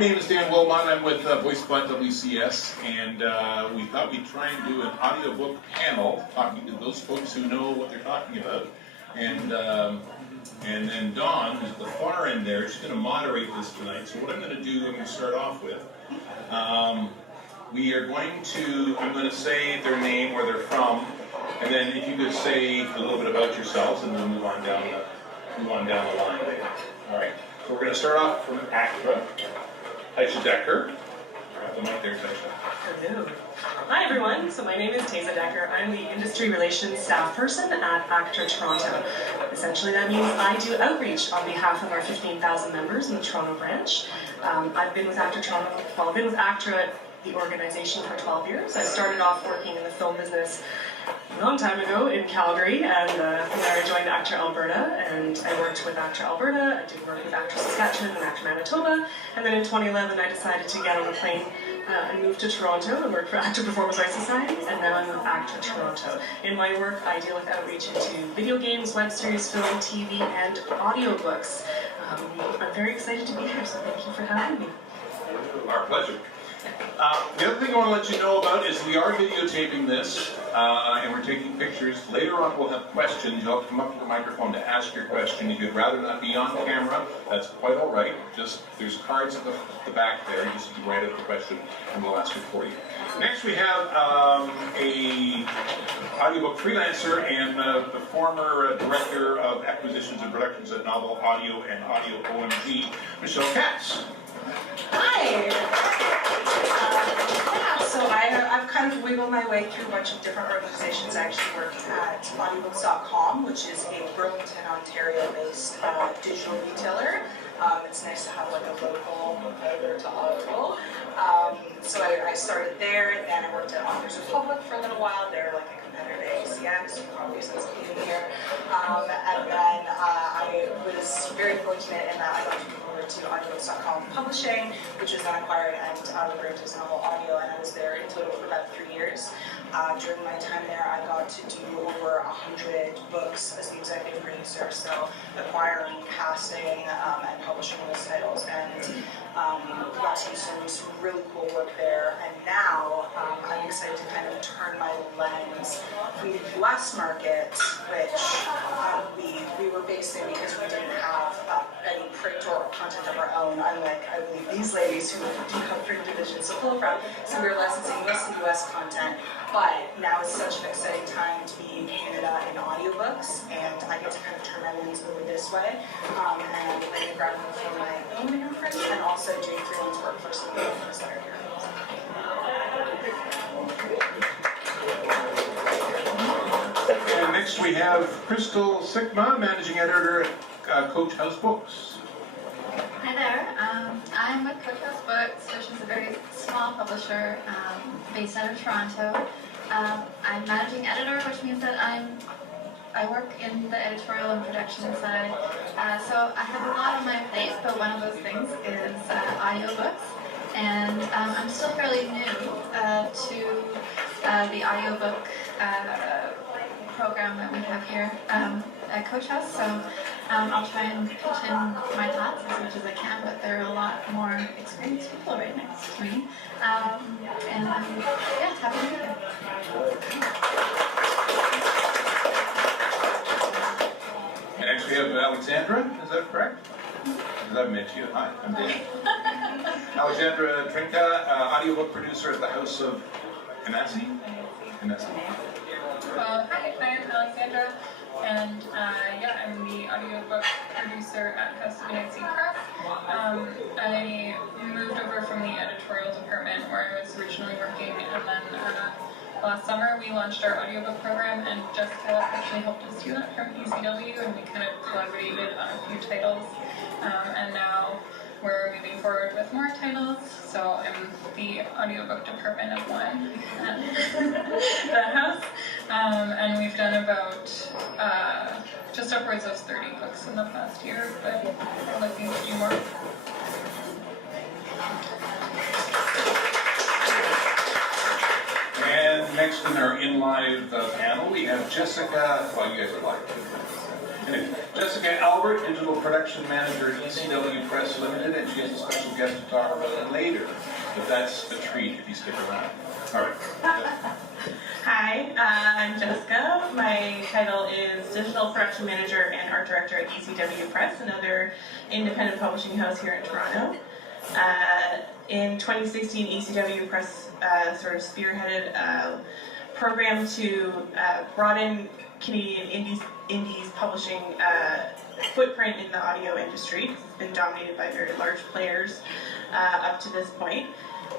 My name is Dan Wilmot. I'm with VoiceBot WCS, and we thought we'd try and do an audiobook panel talking to those folks who know what they're talking about. And then Dawn, who's at the far end there, she's going to moderate this tonight. So what I'm going to do, I'm going to start off with, we are going to, I'm going to say their name, where they're from, and then if you could say a little bit about yourselves, and we'll move on down the line later. All right. So we're going to start off from ACTRA. Taisha Decker. Grab the mic there, Taisha. Hello. Hi everyone, so my name is Taisha Decker. I'm the Industry Relations Staff Person at ACTRA Toronto. Essentially that means I do outreach on behalf of our 15,000 members in the Toronto branch. I've been with ACTRA Toronto, well I've been with ACTRA, the organization, for 12 years. I started off working in the film business a long time ago in Calgary, and from there I joined ACTRA Alberta, and I worked with ACTRA Alberta, I did work with ACTRA Saskatchewan and ACTRA Manitoba, and then in 2011 I decided to get on a plane and move to Toronto and work for ACTRA Performers Rights Society, and now I'm with ACTRA Toronto. In my work I deal with outreach into video games, web series, film, TV, and audiobooks. I'm very excited to be here, so thank you for having me. Our pleasure. The other thing I want to let you know about is we are videotaping this, and we're taking pictures. Later on we'll have questions. You'll have to come up to the microphone to ask your question. If you'd rather not be on camera, that's quite all right. Just, there's cards at the back there. You just write out the question and we'll ask it for you. Next we have a audiobook freelancer and the former director of acquisitions and productions at Novel Audio and Audio OMG, Michelle Katz. Hi! So I've kind of wiggled my way through a bunch of different organizations. I actually work at audiobooks.com, which is a Burlington, Ontario-based digital retailer. It's nice to have like a local competitor to Audible. So I started there, then I worked at Authors Republic for a little while. They're like a competitor to ACM, so you probably sense being here. And then I was very fortunate in that I got to move over to audiobooks.com publishing, which was then acquired and rebranded as Novel Audio, and I was there in total for about 3 years. During my time there, I got to do over 100 books as the executive producer, so acquiring, casting, and publishing those titles, and got to do some really cool work there. And now I'm excited to kind of turn my lens from the US market, which we were based in because we didn't have any print or content of our own, unlike I believe these ladies who do have print divisions to pull from. So we were licensing mostly US content. But now is such an exciting time to be in Canada in audiobooks, and I get to kind of turn my lens over this way, and I'm playing groundwork for my own imprint, and also doing freelance work for some authors that are here. And next we have Crystal Sigma, Managing Editor at Coach House Books. Hi there, I'm with Coach House Books, which is a very small publisher based out of Toronto. I'm managing editor, which means that I work in the editorial and production side. So I have a lot on my plate, but one of those things is audiobooks. And I'm still fairly new to the audiobook program that we have here at Coach House, so I'll try and pitch in my thoughts as much as I can, but there are a lot more experienced people right next to me, and yeah, happy to be here. And next we have Alexandra, is that correct? Because I've met you. Hi, I'm Dan. Alexandra Trinka, audiobook producer at the House of Anasi? Hi, I'm Alexandra, and yeah, I'm the audiobook producer at House of Anansi Press. I moved over from the editorial department where I was originally working, and then last summer we launched our audiobook program, and Jessica actually helped us do that from ECW, and we kind of collaborated on a few titles, and now we're moving forward with more titles, so I'm the audiobook department of one at that house, and we've done about just upwards of 30 books in the past year, but we're looking to do more. And next in our in-live panel, we have Jessica, well, you guys are live. Anyway, Jessica Albert, Digital Production Manager at ECW Press Limited, and she has a special guest to talk about it later. But that's a treat if you stick around. All right. Hi, I'm Jessica. My title is Digital Production Manager and Art Director at ECW Press, another independent publishing house here in Toronto. In 2016, ECW Press sort of spearheaded a program to broaden Canadian indies publishing footprint in the audio industry. It's been dominated by very large players up to this point.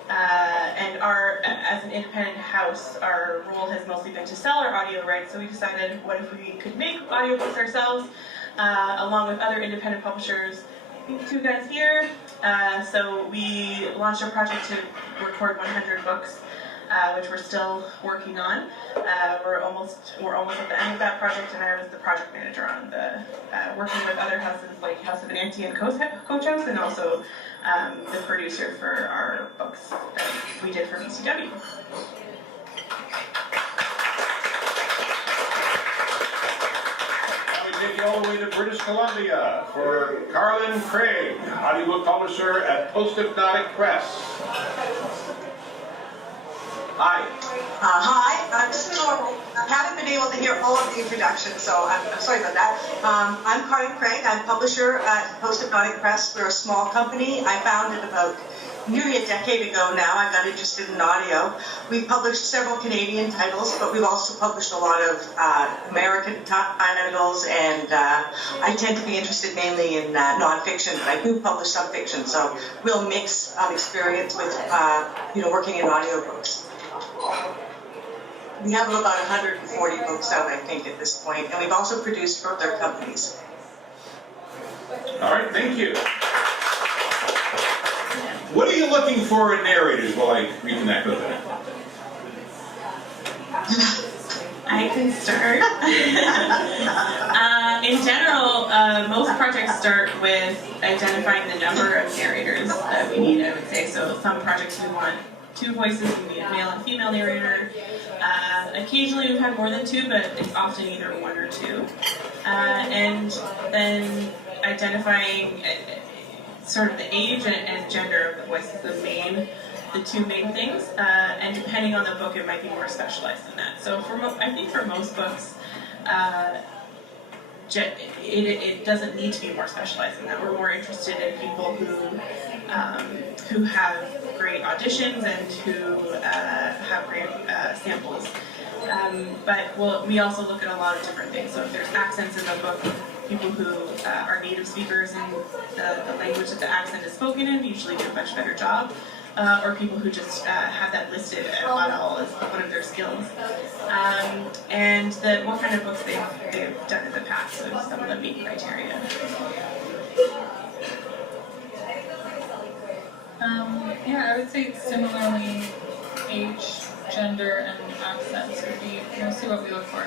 And as an independent house, our role has mostly been to sell our audio rights, so we decided, what if we could make audiobooks ourselves, along with other independent publishers, these two guys here. So we launched a project to record 100 books, which we're still working on. We're almost at the end of that project, and I was the project manager on the working with other houses like House of Anansi and Coach House, and also the producer for our books that we did for ECW. Now we take you all the way to British Columbia for Carlin Craig, audiobook publisher at Post-Hypnotic Press. Hi. Hi, I haven't been able to hear all of the introductions, so I'm sorry about that. I'm Carlin Craig. I'm publisher at Post-Hypnotic Press. We're a small company. I founded about nearly a decade ago now. I got interested in audio. We've published several Canadian titles, but we've also published a lot of American titles, and I tend to be interested mainly in nonfiction, but I do publish some fiction, so we'll mix experience with working in audiobooks. We have about 140 books out, I think, at this point, and we've also produced for other companies. All right, thank you. What are you looking for in narrators while I reconnect with them? I can start. In general, most projects start with identifying the number of narrators that we need, I would say. So some projects we want 2 voices, we need a male and female narrator. Occasionally we've had more than 2, but it's often either 1 or 2. And then identifying sort of the age and gender of the voices, the 2 main things. And depending on the book, it might be more specialized than that. So I think for most books, it doesn't need to be more specialized than that. We're more interested in people who have great auditions and who have great samples. But we also look at a lot of different things. So if there's accents in the book, people who are native speakers in the language that the accent is spoken in usually do a much better job. Or people who just have that listed at all as one of their skills. And what kind of books they've done in the past, so some of the main criteria. Yeah, I would say similarly, age, gender, and accents would be mostly what we look for.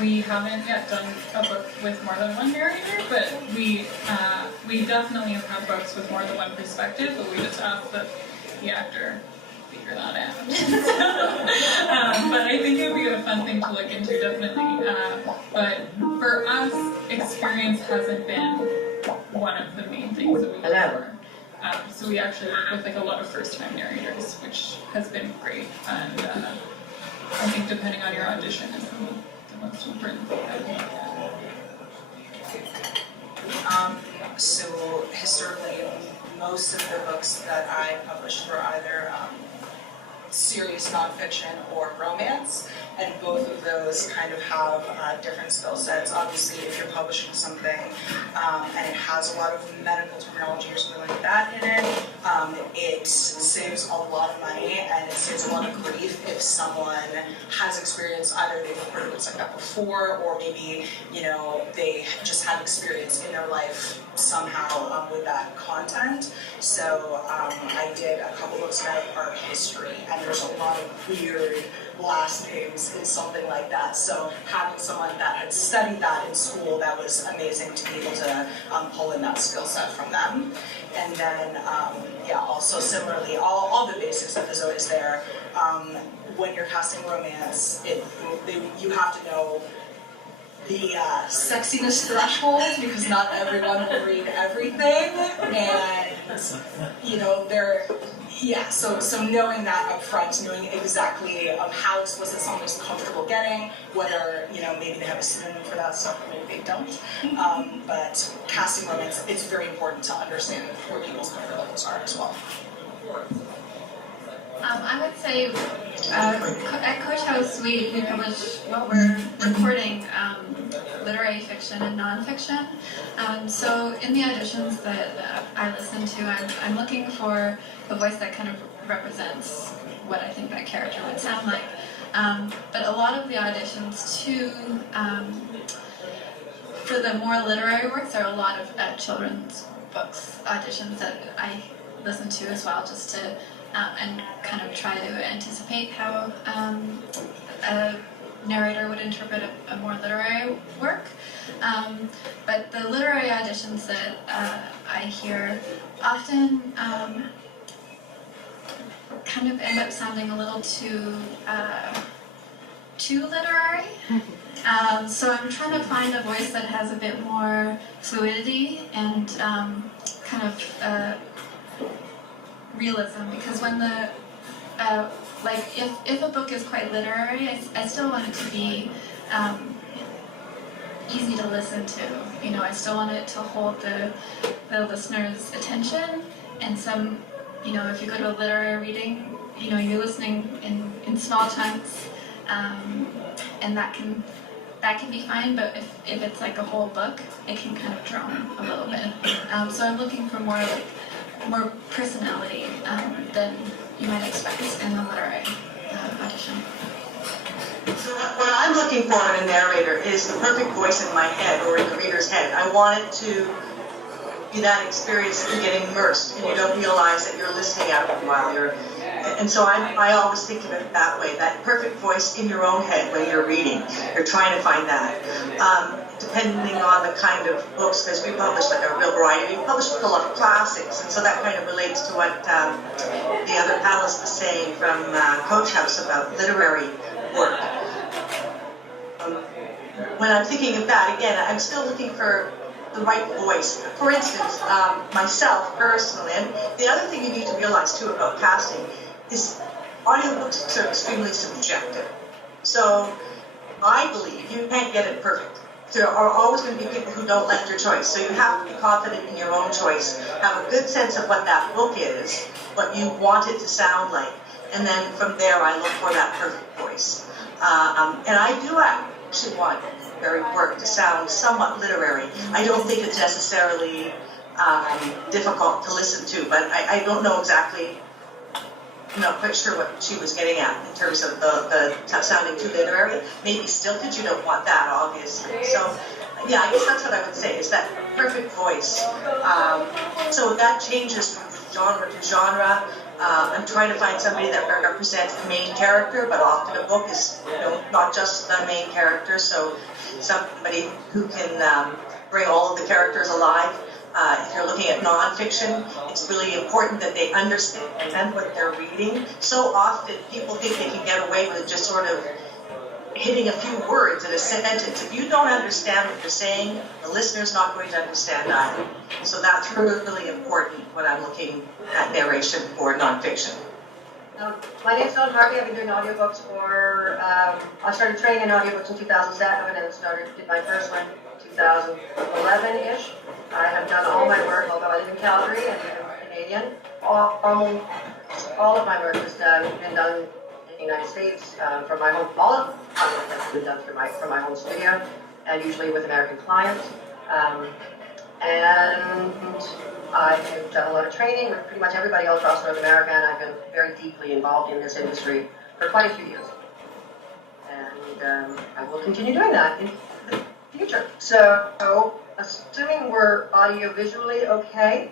We haven't yet done a book with more than 1 narrator, but we definitely have had books with more than 1 perspective, but we just ask that the actor figure that out. But I think it would be a fun thing to look into, definitely. But for us, experience hasn't been one of the main things that we look for. So we actually work with a lot of first-time narrators, which has been great. And I think depending on your audition is the most important thing. So historically, most of the books that I published were either serious nonfiction or romance, and both of those kind of have different skill sets. Obviously, if you're publishing something and it has a lot of medical terminology or something like that in it, it saves a lot of money and it saves a lot of grief if someone has experience, either they've heard books like that before, or maybe they just have experience in their life somehow with that content. So I did a couple books about art history, and there's a lot of weird last names in something like that. So having someone that had studied that in school, that was amazing to be able to pull in that skill set from them. And then, also similarly, all the basics stuff is always there. When you're casting romance, you have to know the sexiness threshold, because not everyone will read everything, and so knowing that up front, knowing exactly how explicit someone's comfortable getting, whether maybe they have a synonym for that stuff, maybe they don't, but casting romance, it's very important to understand where people's comfort levels are as well. I would say at Coach House we publish, we're recording literary fiction and nonfiction. So in the auditions that I listen to, I'm looking for a voice that kind of represents what I think that character would sound like. But a lot of the auditions too, for the more literary works, there are a lot of children's books auditions that I listen to as well, just to and kind of try to anticipate how a narrator would interpret a more literary work. But the literary auditions that I hear often kind of end up sounding a little too literary. So I'm trying to find a voice that has a bit more fluidity and kind of realism, because when the if a book is quite literary, I still want it to be easy to listen to. I still want it to hold the listener's attention. And some, if you go to a literary reading, you're listening in small chunks, and that can be fine. But if it's like a whole book, it can kind of drone a little bit. So I'm looking for more personality than you might expect in a literary audition. So what I'm looking for in a narrator is the perfect voice in my head or in the reader's head. I want it to be that experience that you get immersed and you don't realize that you're listening out while you're... And so I always think of it that way, that perfect voice in your own head when you're reading. You're trying to find that. Depending on the kind of books, because we publish like a real variety. We publish a lot of classics, and so that kind of relates to what the other panelist was saying from Coach House about literary work. When I'm thinking of that, again, I'm still looking for the right voice. For instance, myself personally, and the other thing you need to realize too about casting is audiobooks are extremely subjective. So I believe you can't get it perfect. There are always going to be people who don't like your choice, so you have to be confident in your own choice, have a good sense of what that book is, what you want it to sound like, and then from there I look for that perfect voice. And I do actually want literary work to sound somewhat literary. I don't think it's necessarily difficult to listen to, but I don't know exactly. I'm not quite sure what she was getting at in terms of the sounding too literary. Maybe stilted, you don't want that, obviously. So, yeah, I guess that's what I would say, is that perfect voice. So that changes from genre to genre. I'm trying to find somebody that represents the main character, but often a book is not just the main character, so somebody who can bring all of the characters alive. If you're looking at nonfiction, it's really important that they understand what they're reading. So often people think they can get away with just sort of hitting a few words in a sentence. If you don't understand what you're saying, the listener's not going to understand either. So that's really important when I'm looking at narration for nonfiction. My name's Dawn Harvey. I've been doing audiobooks for, I started training in audiobooks in 2007 and did my first one in 2011-ish. I have done all my work, although I live in Calgary and I'm Canadian. All of my work has been done in the United States from my home. All of my work has been done from my home studio, and usually with American clients. And I've done a lot of training with pretty much everybody all across North America, and I've been very deeply involved in this industry for quite a few years. And I will continue doing that in the future. So, assuming we're audio-visually okay,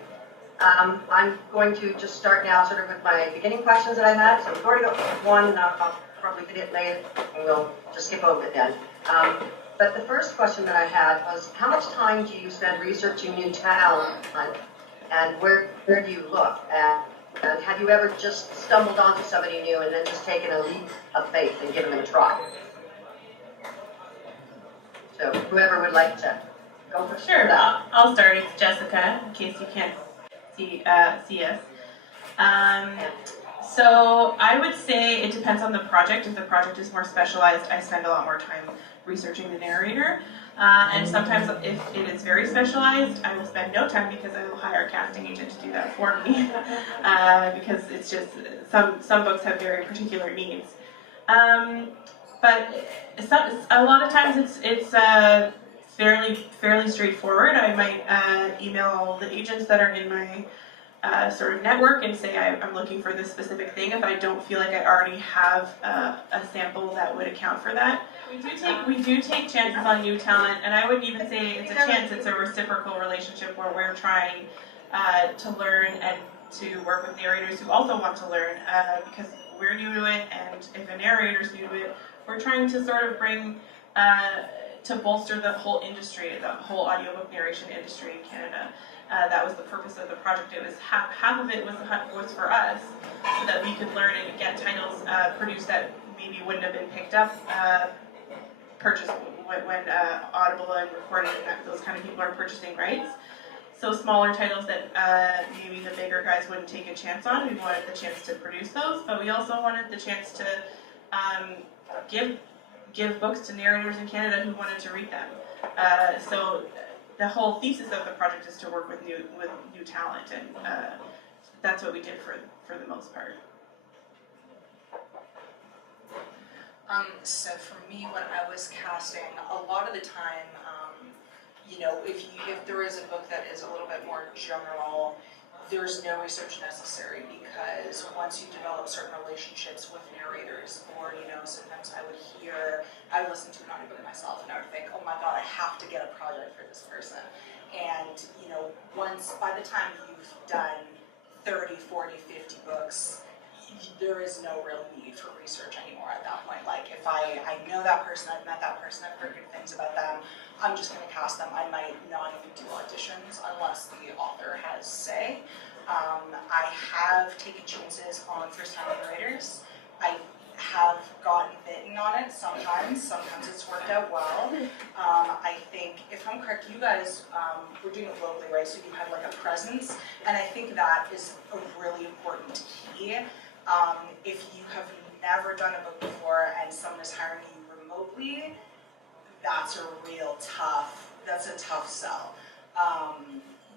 I'm going to just start now sort of with my beginning questions that I had. So we've already got one, I'll probably get it later, and we'll just skip over it then. But the first question that I had was, how much time do you spend researching new talent, and where do you look? And have you ever just stumbled onto somebody new and then just taken a leap of faith and given them a try? So whoever would like to go first. Sure, I'll start. It's Jessica, in case you can't see us. So I would say it depends on the project. If the project is more specialized, I spend a lot more time researching the narrator. And sometimes if it is very specialized, I will spend no time because I will hire a casting agent to do that for me. Because it's just, some books have very particular needs. But a lot of times it's fairly straightforward. I might email all the agents that are in my sort of network and say I'm looking for this specific thing if I don't feel like I already have a sample that would account for that. We do take chances on new talent, and I wouldn't even say it's a chance, it's a reciprocal relationship where we're trying to learn and to work with narrators who also want to learn because we're new to it, and if a narrator's new to it, we're trying to sort of bring to bolster the whole industry, the whole audiobook narration industry in Canada. That was the purpose of the project. It was half of it was for us, so that we could learn and get titles produced that maybe wouldn't have been picked up, purchased when Audible and Recording and those kind of people are purchasing rights. So smaller titles that maybe the bigger guys wouldn't take a chance on. We wanted the chance to produce those, but we also wanted the chance to give books to narrators in Canada who wanted to read them. So the whole thesis of the project is to work with new talent, and that's what we did for the most part. So for me, when I was casting, a lot of the time, you know, if there is a book that is a little bit more general, there's no research necessary, because once you develop certain relationships with narrators, or, you know, sometimes I would listen to an audiobook myself and I would think, oh my god, I have to get a project for this person. And, you know, by the time you've done 30, 40, 50 books, there is no real need for research anymore at that point. Like, if I know that person, I've met that person, I've heard good things about them, I'm just going to cast them. I might not even do auditions unless the author has say. I have taken chances on first-time narrators. I have gotten bitten on it sometimes. Sometimes it's worked out well. I think, if I'm correct, you guys were doing it locally, right? So you had like a presence, and I think that is a really important key. If you have never done a book before and someone is hiring you remotely, that's a tough sell.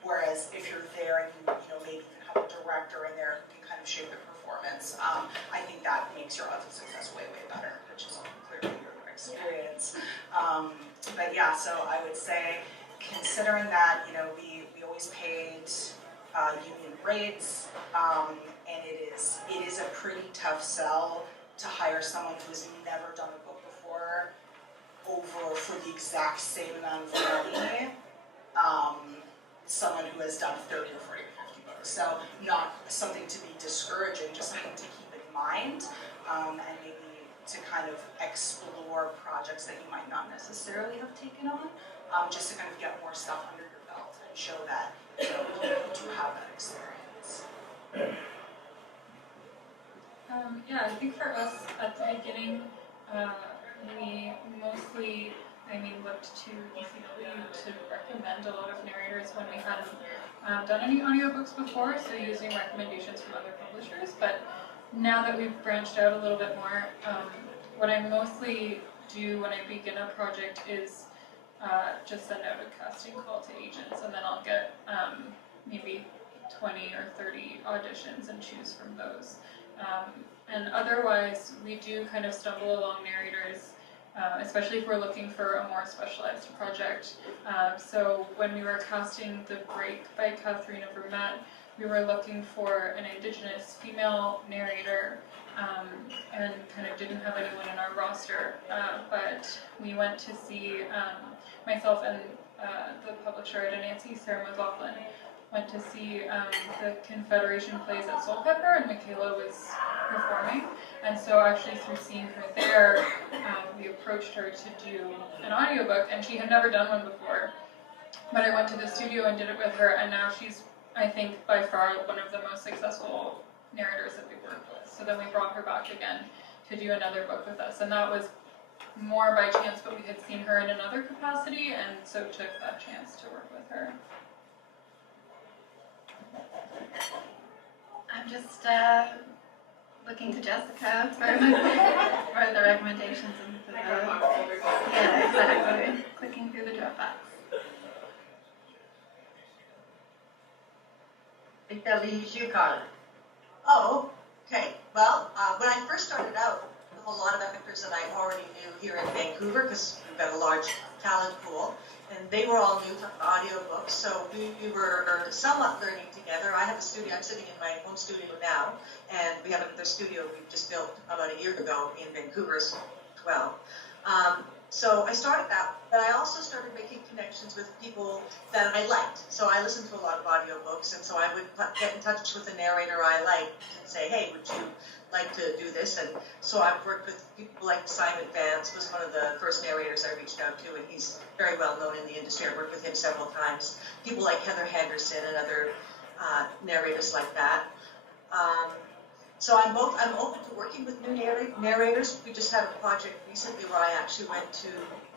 Whereas if you're there and you know, maybe even have a director in there who can kind of shape the performance, I think that makes your odds of success way, way better, which is clearly your experience. But yeah, so I would say, considering that, you know, we always paid union rates, and it is a pretty tough sell to hire someone who has never done a book before for the exact same amount of money, someone who has done 30 or 40 or 50 books. So not something to be discouraging, just something to keep in mind, and maybe to kind of explore projects that you might not necessarily have taken on, just to kind of get more stuff under your belt and show that, you know, you do have that experience. Yeah, I think for us at the beginning, we mostly, looked to ECW to recommend a lot of narrators when we hadn't done any audiobooks before, so using recommendations from other publishers. But now that we've branched out a little bit more, what I mostly do when I begin a project is just send out a casting call to agents, and then I'll get maybe 20 or 30 auditions and choose from those. And otherwise, we do kind of stumble along narrators, especially if we're looking for a more specialized project. So when we were casting The Break by Katharina Vermette, we were looking for an Indigenous female narrator, and kind of didn't have anyone in our roster. But we went to see, myself and the publisher at Nancy, Sarah McLaughlin, went to see the Confederation plays at Soulpepper, and Michaela was performing. And so actually through seeing her there, we approached her to do an audiobook, and she had never done one before. But I went to the studio and did it with her, and now she's, I think, by far one of the most successful narrators that we've worked with. So then we brought her back again to do another book with us, and that was more by chance, but we had seen her in another capacity, and so took that chance to work with her. I'm just looking to Jessica for, for the recommendations and for the, yeah, exactly. Clicking through the Dropbox. I think that leaves you, Carla. Oh, okay. Well, when I first started out, there were a lot of actors that I already knew here in Vancouver because we've got a large talent pool, and they were all new to audiobooks, so we were somewhat learning together. I have a studio. I'm sitting in my home studio now, and we have another studio we just built about a year ago in Vancouver as well. So I started that, but I also started making connections with people that I liked. So I listened to a lot of audiobooks, and so I would get in touch with a narrator I liked and say, hey, would you like to do this? And so I've worked with people like Simon Vance, was one of the first narrators I reached out to, and he's very well known in the industry. I've worked with him several times. People like Heather Henderson and other narrators like that. So I'm open to working with new narrators. We just had a project recently where I actually went to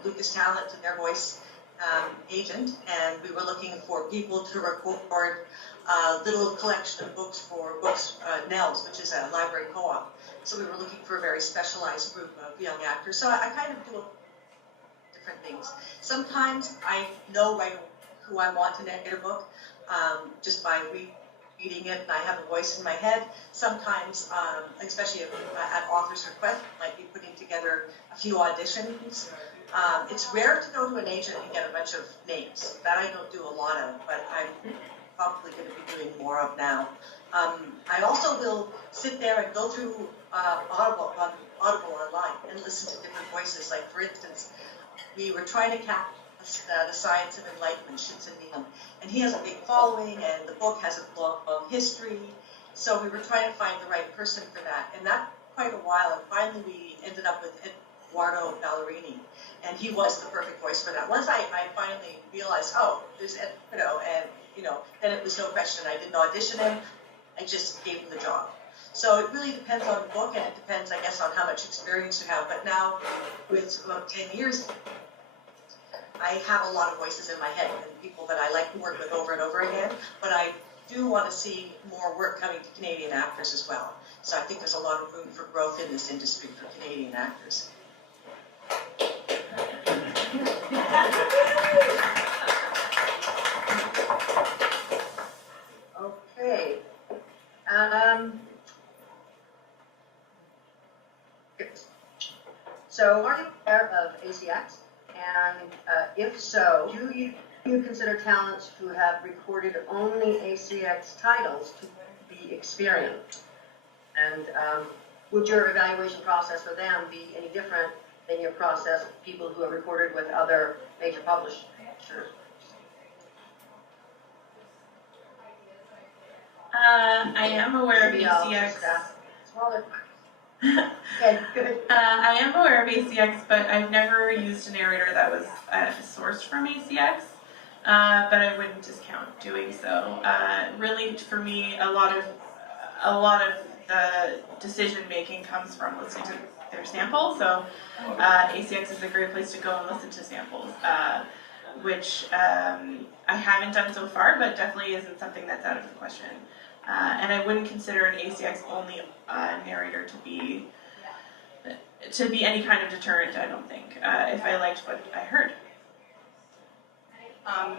Lucas Talent, to their voice agent, and we were looking for people to record a little collection of books for Nels, which is a library co-op. So we were looking for a very specialized group of young actors. So I kind of do different things. Sometimes I know right who I want to narrate a book just by reading it, and I have a voice in my head. Sometimes, especially at author's request, I might be putting together a few auditions. It's rare to go to an agent and get a bunch of names. That I don't do a lot of, but I'm probably going to be doing more of now. I also will sit there and go through Audible online and listen to different voices. Like, for instance, we were trying to cast the Science of Enlightenment, Shinzen Needham, and he has a big following, and the book has a long history. So we were trying to find the right person for that, and that quite a while. And finally, we ended up with Eduardo Ballerini, and he was the perfect voice for that. Once I finally realized, oh, there's Eduardo, and then it was no question. I didn't audition him; I just gave him the job. So it really depends on the book, and it depends, I guess, on how much experience you have. But now, with about 10 years, I have a lot of voices in my head and people that I like to work with over and over again, but I do want to see more work coming to Canadian actors as well. So I think there's a lot of room for growth in this industry for Canadian actors. Okay. So are you aware of ACX? And if so, do you consider talents who have recorded only ACX titles to be experienced? And would your evaluation process for them be any different than your process of people who have recorded with other major publishers? I am aware of ACX. Smaller. Okay, good. I am aware of ACX, but I've never used a narrator that was sourced from ACX. But I wouldn't discount doing so. Really, for me, a lot of the decision making comes from listening to their samples. So ACX is a great place to go and listen to samples, which I haven't done so far, but definitely isn't something that's out of the question. And I wouldn't consider an ACX only narrator to be any kind of deterrent. I don't think if I liked what I heard.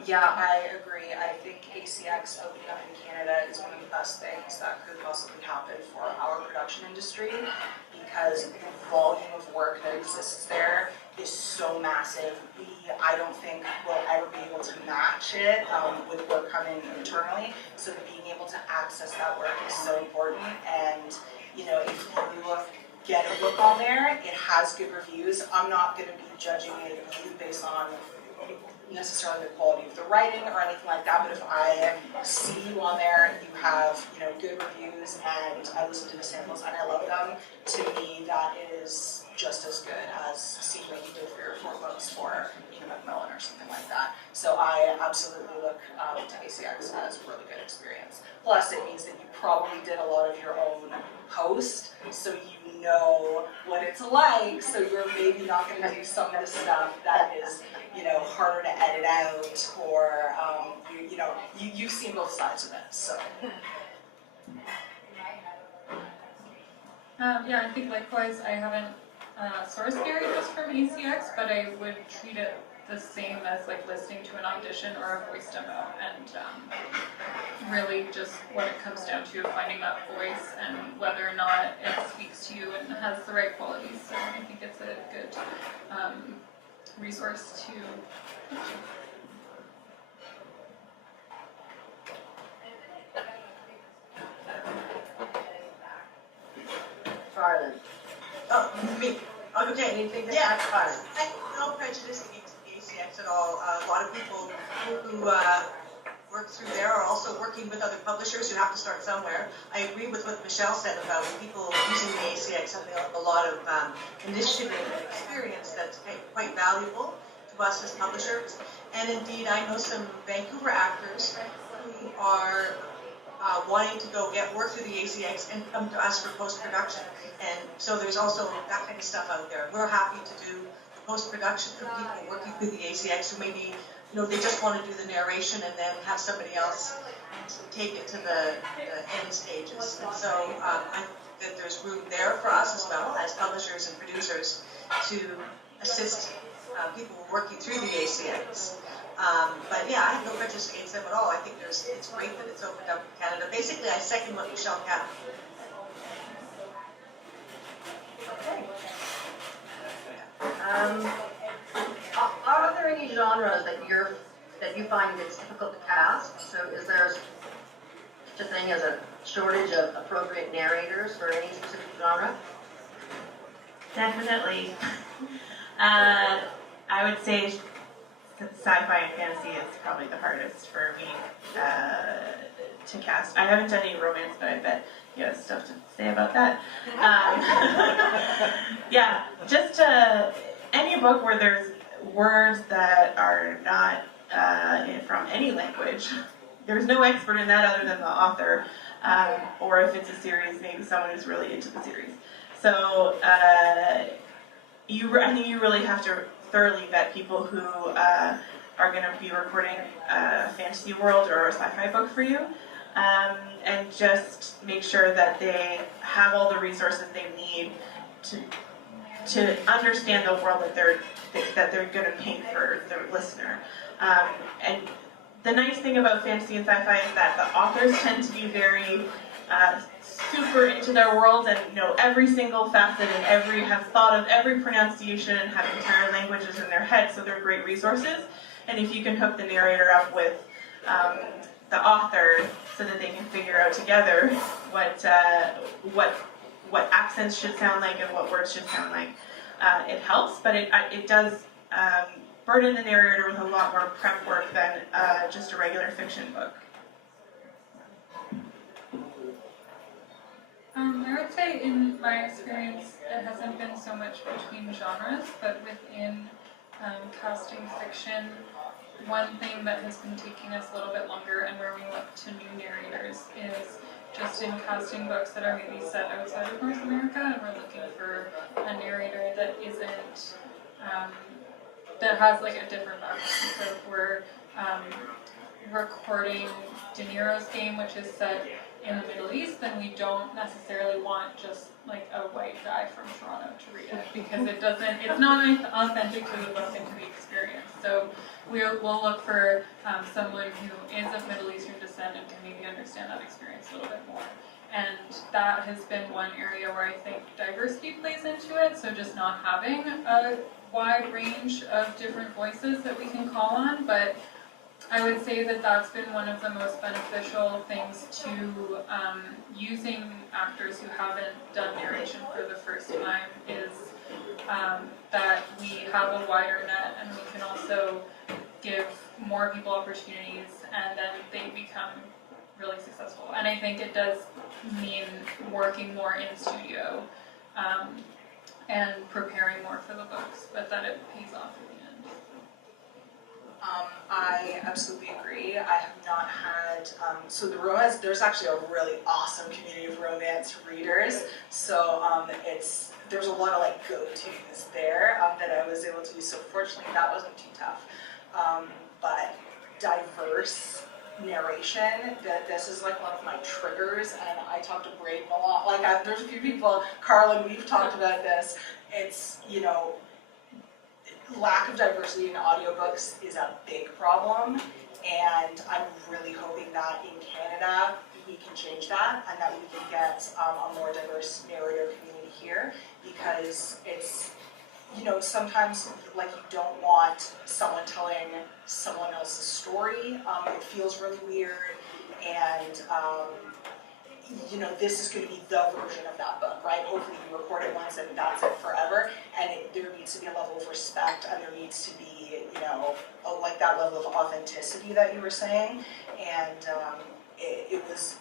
Yeah, I agree. I think ACX opening up in Canada is one of the best things that could possibly happen for our production industry, because the volume of work that exists there is so massive. I don't think we'll ever be able to match it with work coming internally. So being able to access that work is so important. And if you get a book on there, it has good reviews. I'm not going to be judging a review based on necessarily the quality of the writing or anything like that, but if I see you on there, you have good reviews, and I listen to the samples and I love them, to me that is just as good as seeing what you did for your 4 books for Macmillan or something like that. So I absolutely look to ACX as a really good experience. Plus, it means that you probably did a lot of your own post, so you know what it's like, so you're maybe not going to do some of the stuff that is, harder to edit out, or, you've seen both sides of it, so. Yeah, I think likewise, I haven't sourced Gary just from ACX, but I would treat it the same as like listening to an audition or a voice demo, and really just what it comes down to, finding that voice and whether or not it speaks to you and has the right qualities. So I think it's a good resource to. Farland. Oh, me. Okay. Anything to Yeah. add, Farland? I have no prejudice against the ACX at all. A lot of people who work through there are also working with other publishers. You have to start somewhere. I agree with what Michelle said about people using the ACX having a lot of initiative and experience that's quite valuable to us as publishers. And indeed, I know some Vancouver actors who are wanting to go get work through the ACX and come to us for post-production. And so there's also that kind of stuff out there. We're happy to do post-production for people working through the ACX who maybe, they just want to do the narration and then have somebody else take it to the end stages. And so I think that there's room there for us as well as publishers and producers to assist people working through the ACX. But yeah, I have no prejudice against them at all. I think it's great that it's opened up in Canada. Basically, I second what Michelle had. Okay. Are there any genres that you find it's difficult to cast? So is there such a thing as a shortage of appropriate narrators for any specific genre? Definitely. I would say sci-fi and fantasy is probably the hardest for me to cast. I haven't done any romance, but I bet you have stuff to say about that. Yeah, just any book where there's words that are not from any language. There's no expert in that other than the author, or if it's a series, maybe someone who's really into the series. So I think you really have to thoroughly vet people who are going to be recording a fantasy world or a sci-fi book for you, and just make sure that they have all the resources they need to understand the world that they're going to paint for their listener. And the nice thing about fantasy and sci-fi is that the authors tend to be very super into their world and know every single facet and have thought of every pronunciation and have entire languages in their head, so they're great resources. And if you can hook the narrator up with the author so that they can figure out together what accents should sound like and what words should sound like, it helps, but it does burden the narrator with a lot more prep work than just a regular fiction book. I would say in my experience, it hasn't been so much between genres, but within casting fiction, one thing that has been taking us a little bit longer and where we look to new narrators is just in casting books that are maybe set outside of North America, and we're looking for a narrator that isn't, that has like a different background. So if we're recording De Niro's Game, which is set in the Middle East, then we don't necessarily want just like a white guy from Toronto to read it, because it's not authentic to the book and to the experience. So we'll look for someone who is of Middle Eastern descent and can maybe understand that experience a little bit more. And that has been one area where I think diversity plays into it, so just not having a wide range of different voices that we can call on, but I would say that that's been one of the most beneficial things to using actors who haven't done narration for the first time is that we have a wider net and we can also give more people opportunities and then they become really successful. And I think it does mean working more in studio and preparing more for the books, but that it pays off at the end. I absolutely agree. I have not had, so the romance, there's actually a really awesome community of romance readers. So there's a lot of like go-tos there that I was able to use. So fortunately that wasn't too tough. But diverse narration, this is like one of my triggers, and I talk to Braden a lot. Like there's a few people, Carlin, we've talked about this. It's, you know, lack of diversity in audiobooks is a big problem, and I'm really hoping that in Canada we can change that and that we can get a more diverse narrator community here, because it's, you know, sometimes like you don't want someone telling someone else's story. It feels really weird, and you know, this is going to be the version of that book, right? Hopefully you record it once and that's it forever, and there needs to be a level of respect, and there needs to be, you know, like that level of authenticity that you were saying, and it's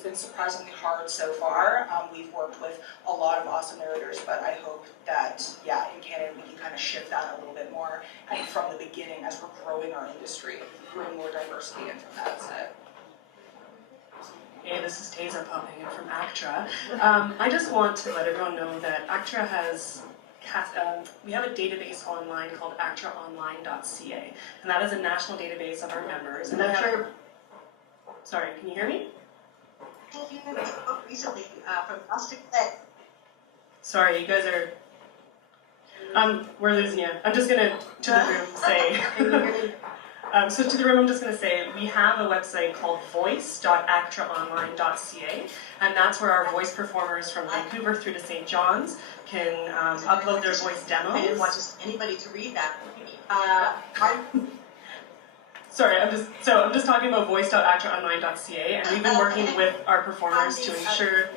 been surprisingly hard so far. We've worked with a lot of awesome narrators, but I hope that, yeah, in Canada we can kind of shift that a little bit more, and from the beginning, as we're growing our industry, bring more diversity in from that side. Hey, this is Taza popping in from ACTRA. I just want to let everyone know that ACTRA has, we have a database online called actraonline.ca, and that is a national database of our members. And sorry, can you hear me? Recently, from Plastic Play. Sorry, you guys are, we're losing you. I'm just gonna, to the room, say, so to the room, I'm just going to say, we have a website called voice.actraonline.ca, and that's where our voice performers from Vancouver through to St. John's can upload their voice demos. I didn't want just anybody to read that. Sorry, I'm just talking about voice.actraonline.ca, and we've been working with our performers to ensure.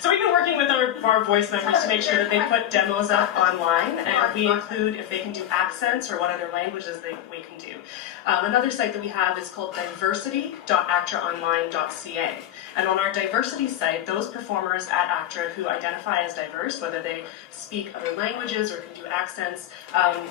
So we've been working with our voice members to make sure that they put demos up online, and we include if they can do accents or what other languages we can do. Another site that we have is called diversity.actraonline.ca, and on our diversity site, those performers at ACTRA who identify as diverse, whether they speak other languages or can do accents,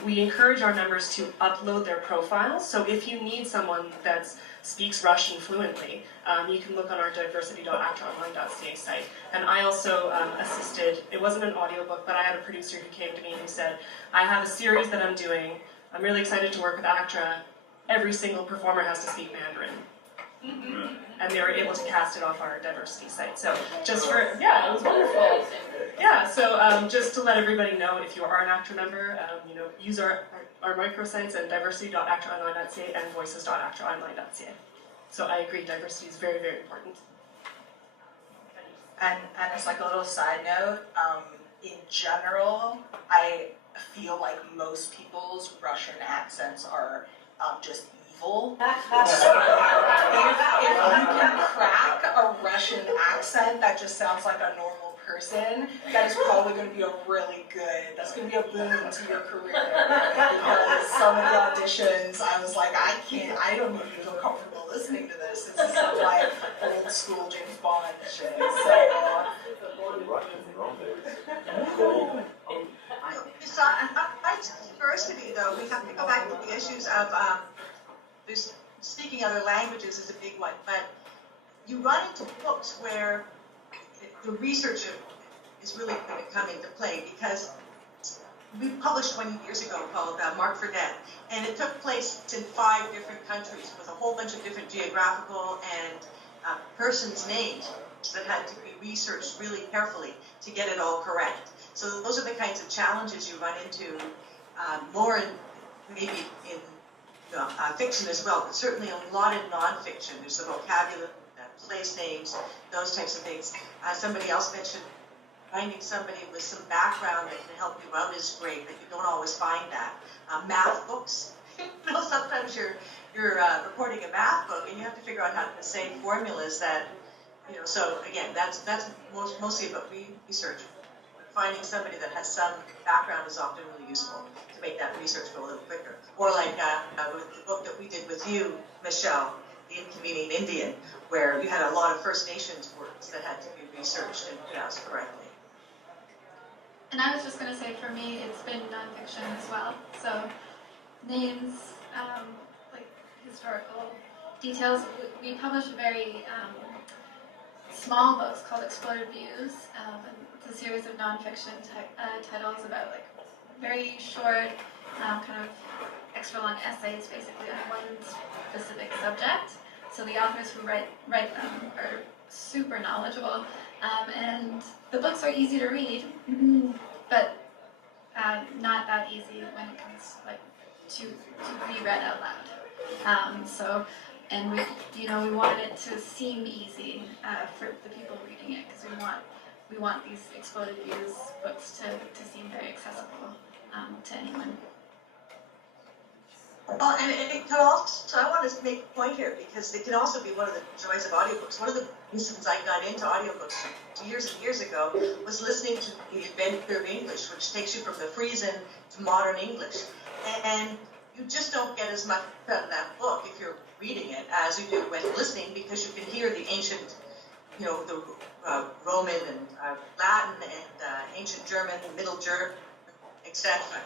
we encourage our members to upload their profiles. So if you need someone that speaks Russian fluently, you can look on our diversity.actraonline.ca site. And I also assisted, it wasn't an audiobook, but I had a producer who came to me and who said, I have a series that I'm doing, I'm really excited to work with ACTRA, every single performer has to speak Mandarin. And they were able to cast it off our diversity site. So just for, yeah, it was wonderful. Yeah, so just to let everybody know, if you are an ACTRA member, you know, use our microsites at diversity.actraonline.ca and voices.actraonline.ca. So I agree, diversity is very, very important. And as like a little side note, in general, I feel like most people's Russian accents are just evil. So if you can crack a Russian accent that just sounds like a normal person, that is probably going to be that's going to be a boon to your career. Because some of the auditions, I was like, I don't even feel comfortable listening to this. This is some like old school James Bond shit. So, diversity, though, we have to go back to the issues of speaking other languages is a big one, but you run into books where the researcher is really going to come into play, because we published one years ago called Mark for Dead, and it took place in 5 different countries with a whole bunch of different geographical and persons' names that had to be researched really carefully to get it all correct. So those are the kinds of challenges you run into more maybe in fiction as well, but certainly a lot in nonfiction. There's the vocabulary, place names, those types of things. Somebody else mentioned finding somebody with some background that can help you out is great, but you don't always find that. Math books, sometimes you're recording a math book and you have to figure out how to say formulas that, so again, that's mostly about research. Finding somebody that has some background is often really useful to make that research go a little quicker. Or like with the book that we did with you, Michelle, The Inconvenient Indian, where you had a lot of First Nations words that had to be researched and pronounced correctly. And I was just going to say, for me, it's been nonfiction as well. So names, like historical details. We publish very small books called Exploded Views. And it's a series of nonfiction titles about like very short, kind of extra long essays, basically on one specific subject. So the authors who write them are super knowledgeable, and the books are easy to read, but not that easy when it comes like to be read out loud. And we want it to seem easy for the people reading it, because we want these Exploded Views books to seem very accessible to anyone. Well, and it could also, I want to make a point here, because it can also be one of the joys of audiobooks. One of the reasons I got into audiobooks years and years ago was listening to The Adventure of English, which takes you from the Frisian to modern English. And you just don't get as much out of that book if you're reading it as you do when listening, because you can hear the ancient, the Roman and Latin and ancient German, Middle German, etc.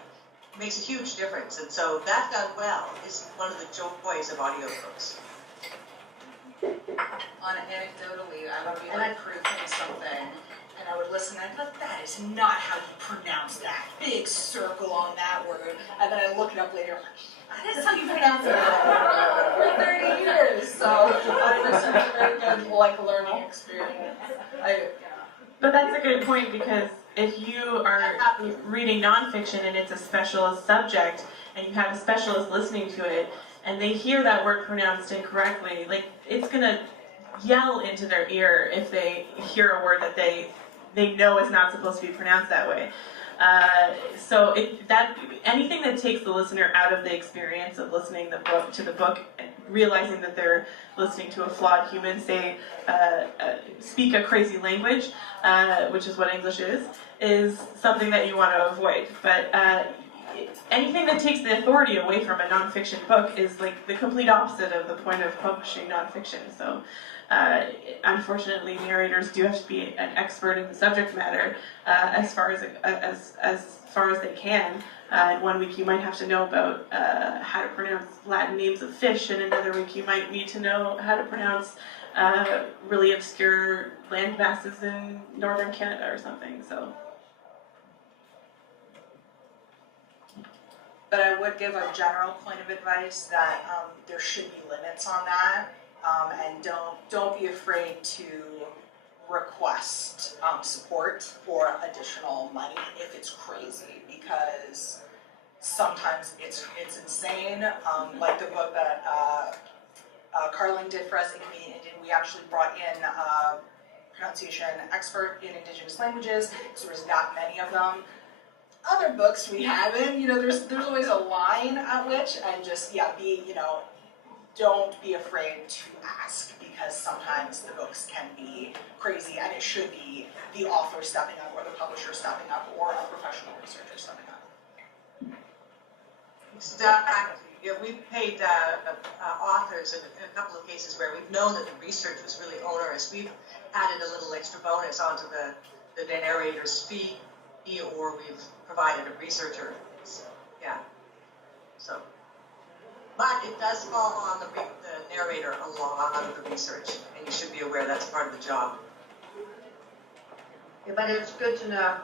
It makes a huge difference, and so that done well is one of the joys of audiobooks. On anecdotally, I would be like proofing something, and I would listen, and I'd be like, that is not how you pronounce that. Big circle on that word. And then I look it up later, I'm like, that is how you pronounce that for 30 years. So it's a very good learning experience. But that's a good point, because if you are reading nonfiction and it's a specialist subject and you have a specialist listening to it and they hear that word pronounced incorrectly, like it's gonna yell into their ear if they hear a word that they know is not supposed to be pronounced that way. So anything that takes the listener out of the experience of listening to the book and realizing that they're listening to a flawed human speak a crazy language, which is what English is something that you want to avoid. But anything that takes the authority away from a nonfiction book is like the complete opposite of the point of publishing nonfiction. So unfortunately, narrators do have to be an expert in the subject matter as far as they can. In 1 week you might have to know about how to pronounce Latin names of fish, and another week you might need to know how to pronounce really obscure land masses in northern Canada or something. So. But I would give a general point of advice that there should be limits on that, and don't be afraid to request support for additional money if it's crazy, because sometimes it's insane. Like the book that Carlin did for us, we actually brought in a pronunciation expert in Indigenous languages, because there was not many of them. Other books we haven't, there's always a line at which, and just, don't be afraid to ask, because sometimes the books can be crazy, and it should be the author stepping up, or the publisher stepping up, or a professional researcher stepping up. Exactly. Yeah, we've paid authors in a couple of cases where we've known that the research was really onerous. We've added a little extra bonus onto the narrator's fee, or we've provided a researcher. So, yeah. But it does fall on the narrator a lot of the research, and you should be aware that's part of the job. Yeah, but it's good to know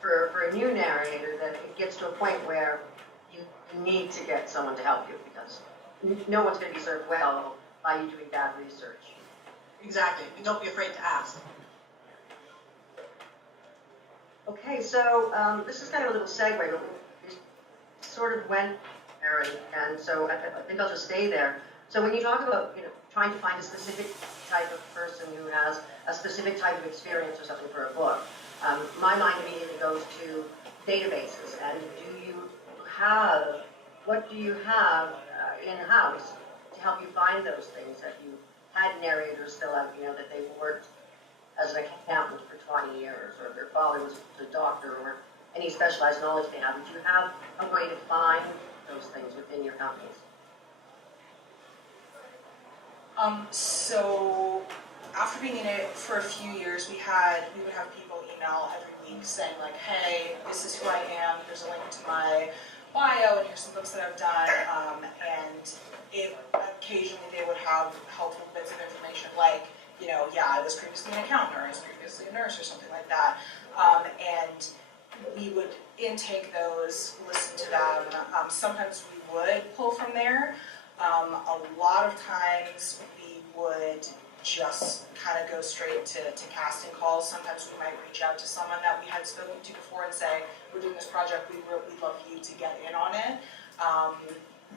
for a new narrator that it gets to a point where you need to get someone to help you, because no one's going to be served well by you doing bad research. Exactly. Don't be afraid to ask. Okay, so this is kind of a little segue, but we sort of went there, and so I think I'll just stay there. So when you talk about, trying to find a specific type of person who has a specific type of experience or something for a book, my mind immediately goes to databases. And what do you have in-house to help you find those things? That you had narrators fill out, that they worked as an accountant for 20 years, or their father was a doctor, or any specialized knowledge they have. Do you have a way to find those things within your companies? So after being in it for a few years, we would have people email every week saying like, hey, this is who I am, here's a link to my bio, and here's some books that I've done, and occasionally they would have helpful bits of information like, yeah, I was previously an accountant, or I was previously a nurse, or something like that. And we would intake those, listen to them. Sometimes we would pull from there. A lot of times we would just kind of go straight to casting calls. Sometimes we might reach out to someone that we had spoken to before and say, we're doing this project, we'd love you to get in on it.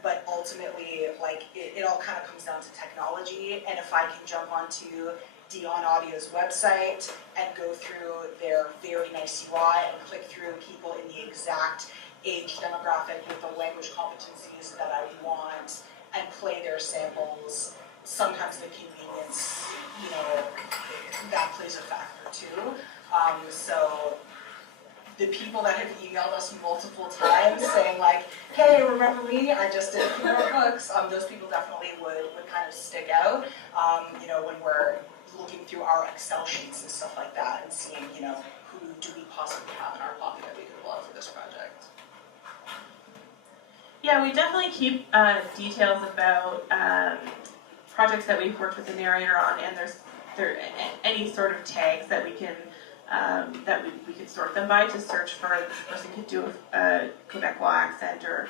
But ultimately, like, it all kind of comes down to technology, and if I can jump onto Dion Audio's website and go through their very nice UI and click through people in the exact age demographic with the language competencies that I want and play their samples, sometimes the convenience, that plays a factor too. So the people that have emailed us multiple times saying like, hey, remember me? I just did a few more books. Those people definitely would kind of stick out, when we're looking through our Excel sheets and stuff like that and seeing, who do we possibly have in our pocket that we could pull out for this project. Yeah, we definitely keep details about projects that we've worked with the narrator on, and there any sort of tags that we can we could sort them by to search for this person could do a Quebecois accent, or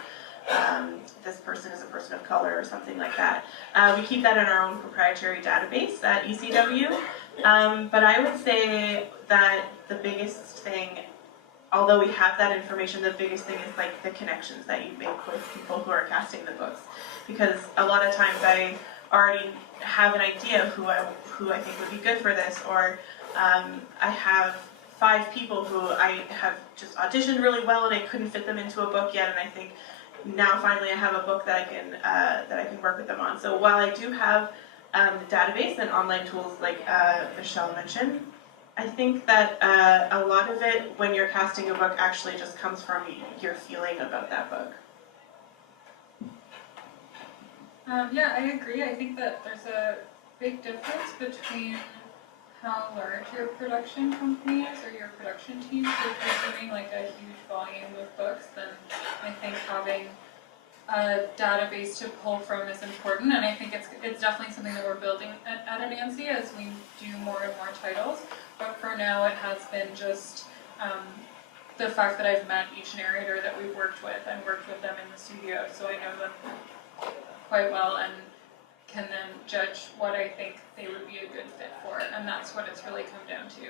this person is a person of color, or something like that. We keep that in our own proprietary database at ECW, but I would say that the biggest thing, although we have that information, the biggest thing is like the connections that you make with people who are casting the books, because a lot of times I already have an idea of who I think would be good for this, or I have 5 people who I have just auditioned really well and I couldn't fit them into a book yet, and I think now finally I have a book that I can work with them on. So while I do have the database and online tools like Michelle mentioned, I think that a lot of it, when you're casting a book, actually just comes from your feeling about that book. Yeah, I agree. I think that there's a big difference between how large your production company is or your production team. So if you're doing like a huge volume of books, then I think having a database to pull from is important. And I think it's definitely something that we're building at Anansi as we do more and more titles. But for now, it has been just the fact that I've met each narrator that we've worked with and worked with them in the studio, so I know them quite well and can then judge what I think they would be a good fit for, and that's what it's really come down to.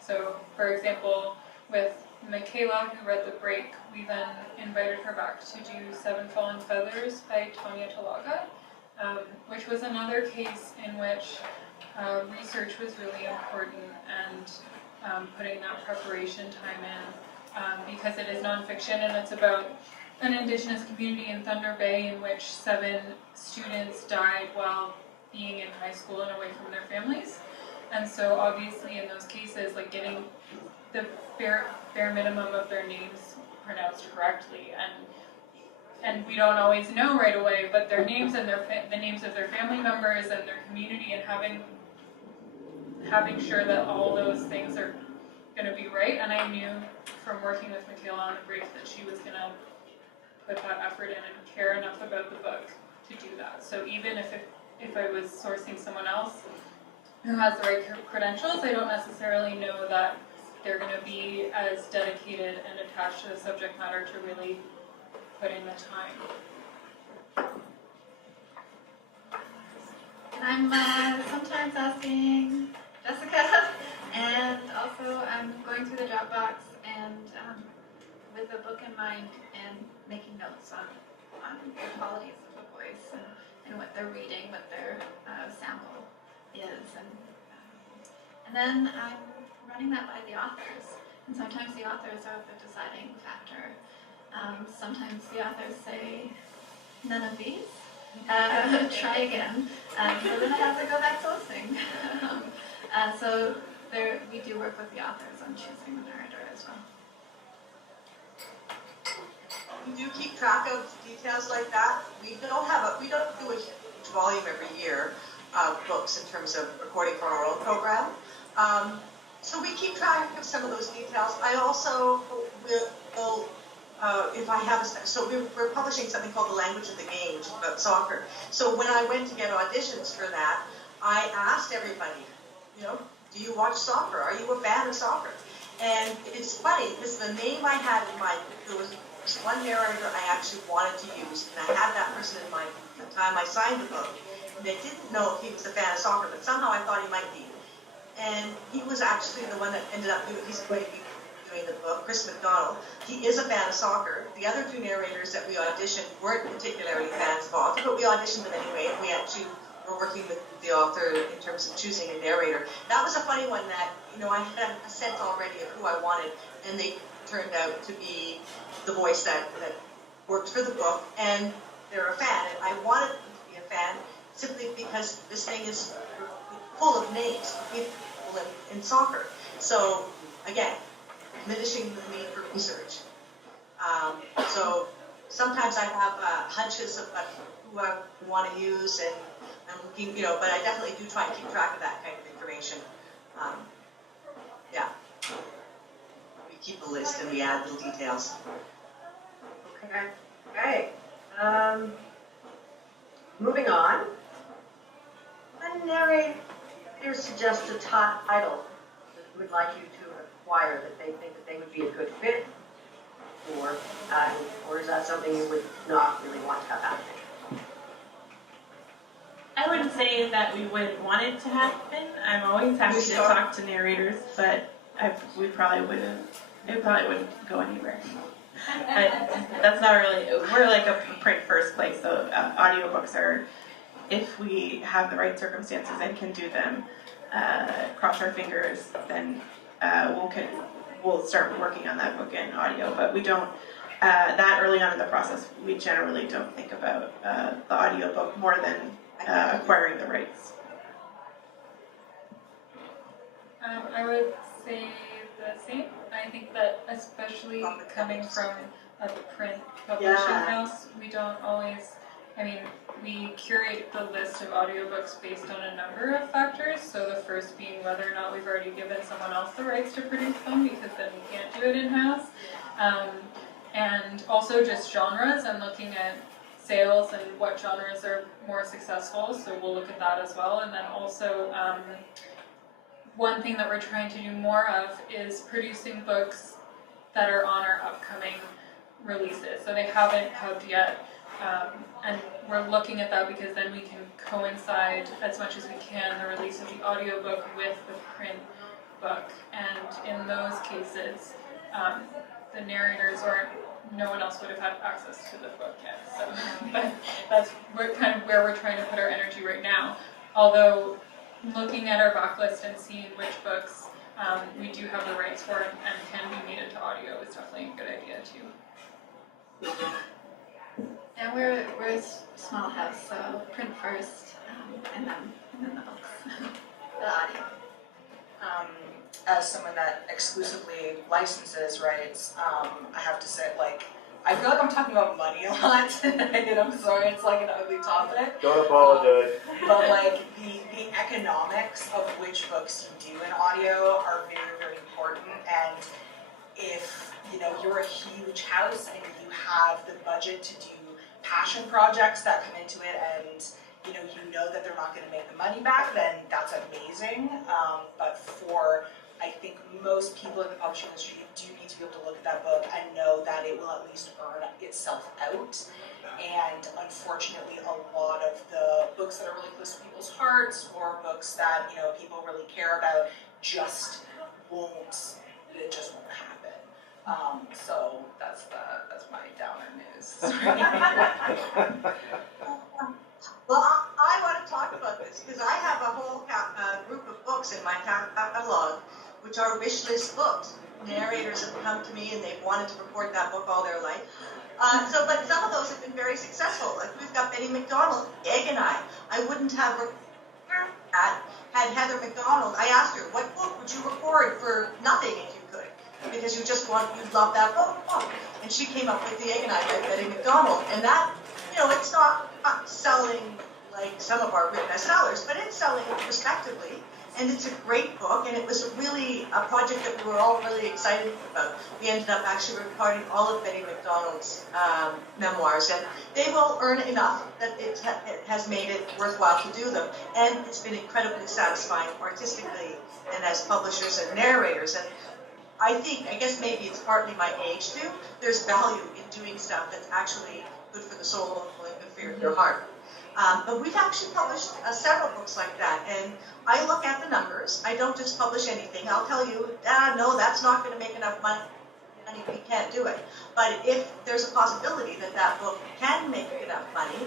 So, for example, with Michaela, who read The Break, we then invited her back to do Seven Fallen Feathers by Tanya Talaga, which was another case in which research was really important, and putting that preparation time in, because it is nonfiction and it's about an Indigenous community in Thunder Bay in which 7 students died while being in high school and away from their families. And so obviously in those cases, like getting the bare minimum of their names pronounced correctly, and we don't always know right away, but their names and the names of their family members and their community, and having sure that all those things are going to be right. And I knew from working with Michaela on The Break that she was going to put that effort in and care enough about the book to do that. So even if I was sourcing someone else who has the right credentials, I don't necessarily know that they're going to be as dedicated and attached to the subject matter to really put in the time. I'm sometimes asking Jessica, and also I'm going through the Dropbox and with a book in mind and making notes on the qualities of the voice and what they're reading, what their sample is, and then I'm running that by the authors. And sometimes the authors are the deciding factor. Sometimes the authors say, none of these. Try again. So then I have to go back sourcing. So we do work with the authors on choosing the narrator as well. We do keep track of details like that. We don't do a huge volume every year of books in terms of recording for our own program. So we keep track of some of those details. I also will if I have so we're publishing something called The Language of the Game, which is about soccer. So when I went to get auditions for that, I asked everybody, do you watch soccer? Are you a fan of soccer? And it's funny, because the name I had in mind, there was one narrator I actually wanted to use, and I had that person in mind at the time I signed the book. And they didn't know if he was a fan of soccer, but somehow I thought he might be. And he was actually the one that ended up he's going to be doing the book, Chris McDonald. He is a fan of soccer. The other two narrators that we auditioned weren't particularly fans of soccer, but we auditioned them anyway, and we actually were working with the author in terms of choosing a narrator. That was a funny one that, I had a sense already of who I wanted, and they turned out to be the voice that worked for the book, and they're a fan, and I wanted them to be a fan simply because this thing is full of names of people in soccer. So, again, diminishing the need for research. So sometimes I have hunches of who I want to use, and I'm looking, but I definitely do try and keep track of that kind of information. Yeah. We keep a list and we add little details. Okay. Okay. Moving on. A narrator suggests a title that you would like you to acquire, that they think that they would be a good fit for, or is that something you would not really want to have happen? I wouldn't say that we wouldn't want it to happen. I'm always happy to talk to narrators, but it probably wouldn't go anywhere. That's not really, we're like a print first place, so audiobooks are, if we have the right circumstances and can do them, cross our fingers, then we'll start working on that book in audio, but we don't, that early on in the process, we generally don't think about the audiobook more than acquiring the rights. I would say the same. I think that especially coming from a print publishing house, we don't always, we curate the list of audiobooks based on a number of factors. So the first being whether or not we've already given someone else the rights to produce them, because then we can't do it in-house. And also just genres and looking at sales and what genres are more successful, so we'll look at that as well. And then also, one thing that we're trying to do more of is producing books that are on our upcoming releases. So they haven't pubbed yet, and we're looking at that because then we can coincide as much as we can the release of the audiobook with the print book. And in those cases, the narrators or no one else would have had access to the book yet. So that's kind of where we're trying to put our energy right now. Although looking at our backlist and seeing which books we do have the rights for and can be made into audio is definitely a good idea too. Yeah, we're a small house, so print first, and then the books, the audio. As someone that exclusively licenses rights, I have to say, I feel like I'm talking about money a lot tonight, and I'm sorry, it's like an ugly topic. Don't apologize. But the economics of which books you do in audio are very, very important. And if you're a huge house and you have the budget to do passion projects that come into it, and you know that they're not going to make the money back, then that's amazing. But for I think most people in the publishing industry do need to be able to look at that book and know that it will at least earn itself out. And unfortunately, a lot of the books that are really close to people's hearts, or books that people really care about, just won't happen. So that's my downer news. Well, I want to talk about this because I have a whole group of books in my catalog which are wish list books. Narrators have come to me and they've wanted to record that book all their life. But some of those have been very successful. Like we've got Betty McDonald, Egg and I wouldn't have recorded that had Heather McDonald. I asked her, what book would you record for nothing if you could? Because you love that book. And she came up with The Egg and I by Betty McDonald. And that, it's not selling like some of our written bestsellers, but it's selling respectively. And it's a great book, and it was a project that we were all really excited about. We ended up actually recording all of Betty McDonald's memoirs, and they will earn enough that it has made it worthwhile to do them. And it's been incredibly satisfying artistically and as publishers and narrators. And I guess maybe it's partly my age too. There's value in doing stuff that's actually good for the soul and good for your heart. But we've actually published several books like that, and I look at the numbers. I don't just publish anything. I'll tell you, no, that's not going to make enough money. We can't do it. But if there's a possibility that that book can make enough money,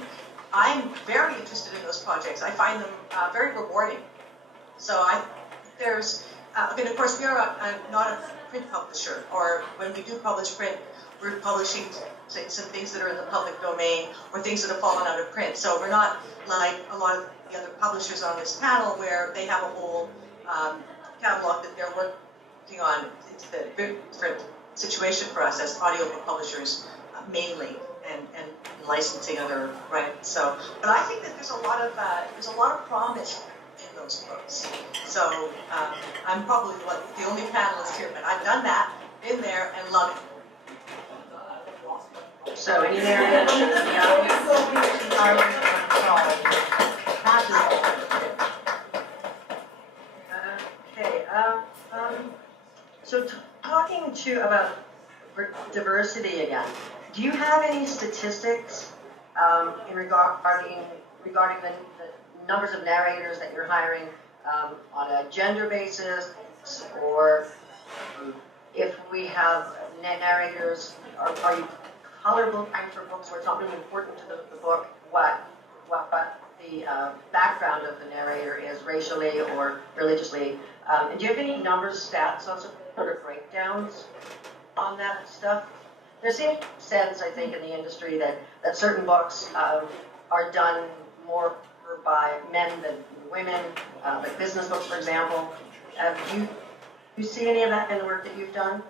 I'm very interested in those projects. I find them very rewarding. So of course, we are not a print publisher, or when we do publish print, we're publishing some things that are in the public domain or things that have fallen out of print. So we're not like a lot of the other publishers on this panel where they have a whole catalog that they're working on. It's a different situation for us as audiobook publishers mainly, and licensing other rights. So, but I think that there's a lot of promise in those books. So I'm probably the only panelist here, but I've done that, been there, and love it. So any narrators in the so talking about diversity again, do you have any statistics regarding the numbers of narrators that you're hiring on a gender basis, or if we have narrators, are you colorable for books where it's not really important to the book what the background of the narrator is racially or religiously? And do you have any numbers, stats on sort of breakdowns on that stuff? There seems a sense, I think, in the industry that certain books are done more by men than women, like business books, for example. Do you see any of that in the work that you've done?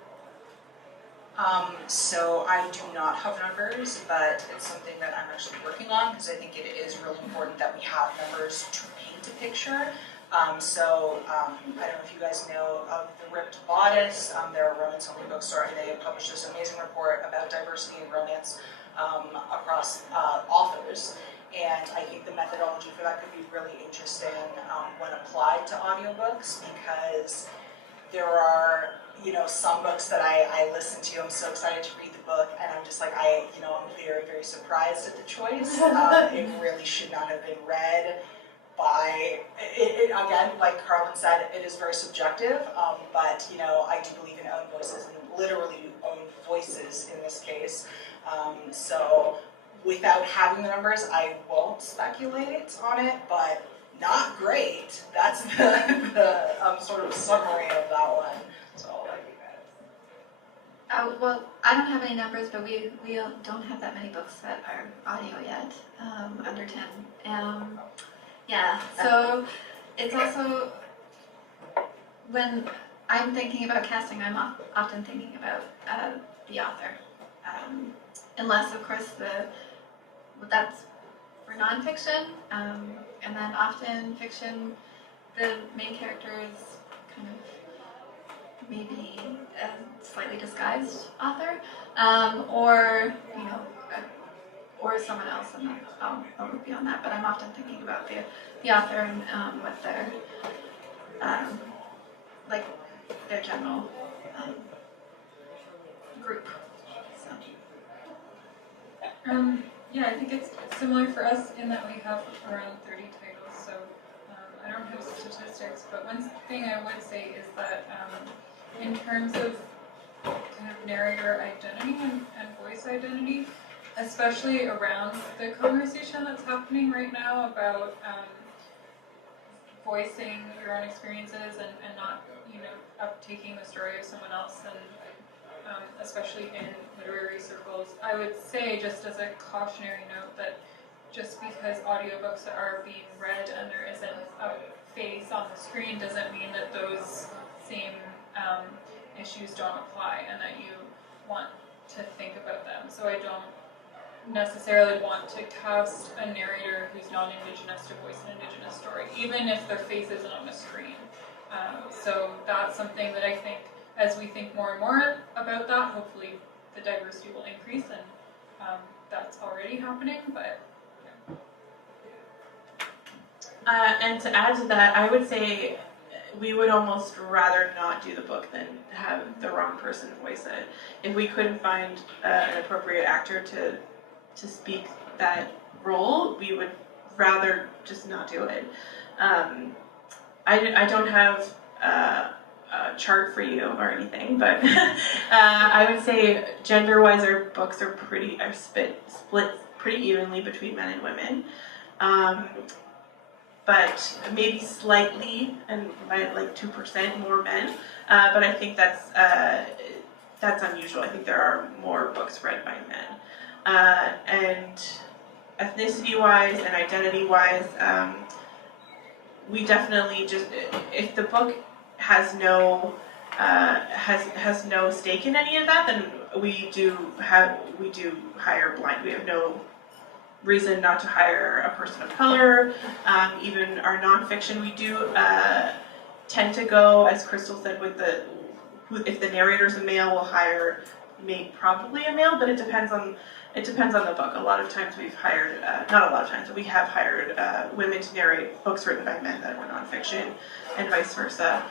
So I do not have numbers, but it's something that I'm actually working on because I think it is really important that we have numbers to paint a picture. I don't know if you guys know of The Ripped Bodice. They're a romance-only bookstore, and they published this amazing report about diversity in romance across authors. And I think the methodology for that could be really interesting when applied to audiobooks, because there are, some books that I listen to. I'm so excited to read the book, and I'm just like, I'm very, very surprised at the choice. It really should not have been read by, again, like Carlin said, it is very subjective, but, I do believe in own voices, and literally own voices in this case. So without having the numbers, I won't speculate on it, but not great. That's the sort of summary of that one. So I'll let you guys. Well, I don't have any numbers, but we don't have that many books that are audio yet, under 10. Yeah, so it's also, when I'm thinking about casting, I'm often thinking about the author. Unless, of course, that's for nonfiction, and then often fiction, the main character is kind of maybe a slightly disguised author, or or someone else, and I'll look beyond that. But I'm often thinking about the author and what their their general group. So. Yeah, I think it's similar for us in that we have around 30 titles, so I don't have statistics, but one thing I would say is that in terms of kind of narrator identity and voice identity, especially around the conversation that's happening right now about voicing your own experiences and not, uptaking the story of someone else, and especially in literary circles. I would say, just as a cautionary note, that just because audiobooks are being read and there isn't a face on the screen doesn't mean that those same issues don't apply and that you want to think about them. So I don't necessarily want to cast a narrator who's non-Indigenous to voice an Indigenous story, even if their face isn't on the screen. So that's something that I think, as we think more and more about that, hopefully the diversity will increase, and that's already happening, but And to add to that, I would say we would almost rather not do the book than have the wrong person voice it. If we couldn't find an appropriate actor to speak that role, we would rather just not do it. I don't have a chart for you or anything, but I would say gender-wise, our books are split pretty evenly between men and women. But maybe slightly, and by like 2% more men. But I think that's unusual. I think there are more books read by men. And ethnicity-wise and identity-wise, we definitely just, if the book has no stake in any of that, then we do hire blind. We have no reason not to hire a person of color. Even our nonfiction, we do tend to go, as Crystal said, with if the narrator's a male, we'll hire probably a male, but it depends on the book. A lot of times we've hired, not a lot of times, but we have hired women to narrate books written by men that were nonfiction, and vice versa.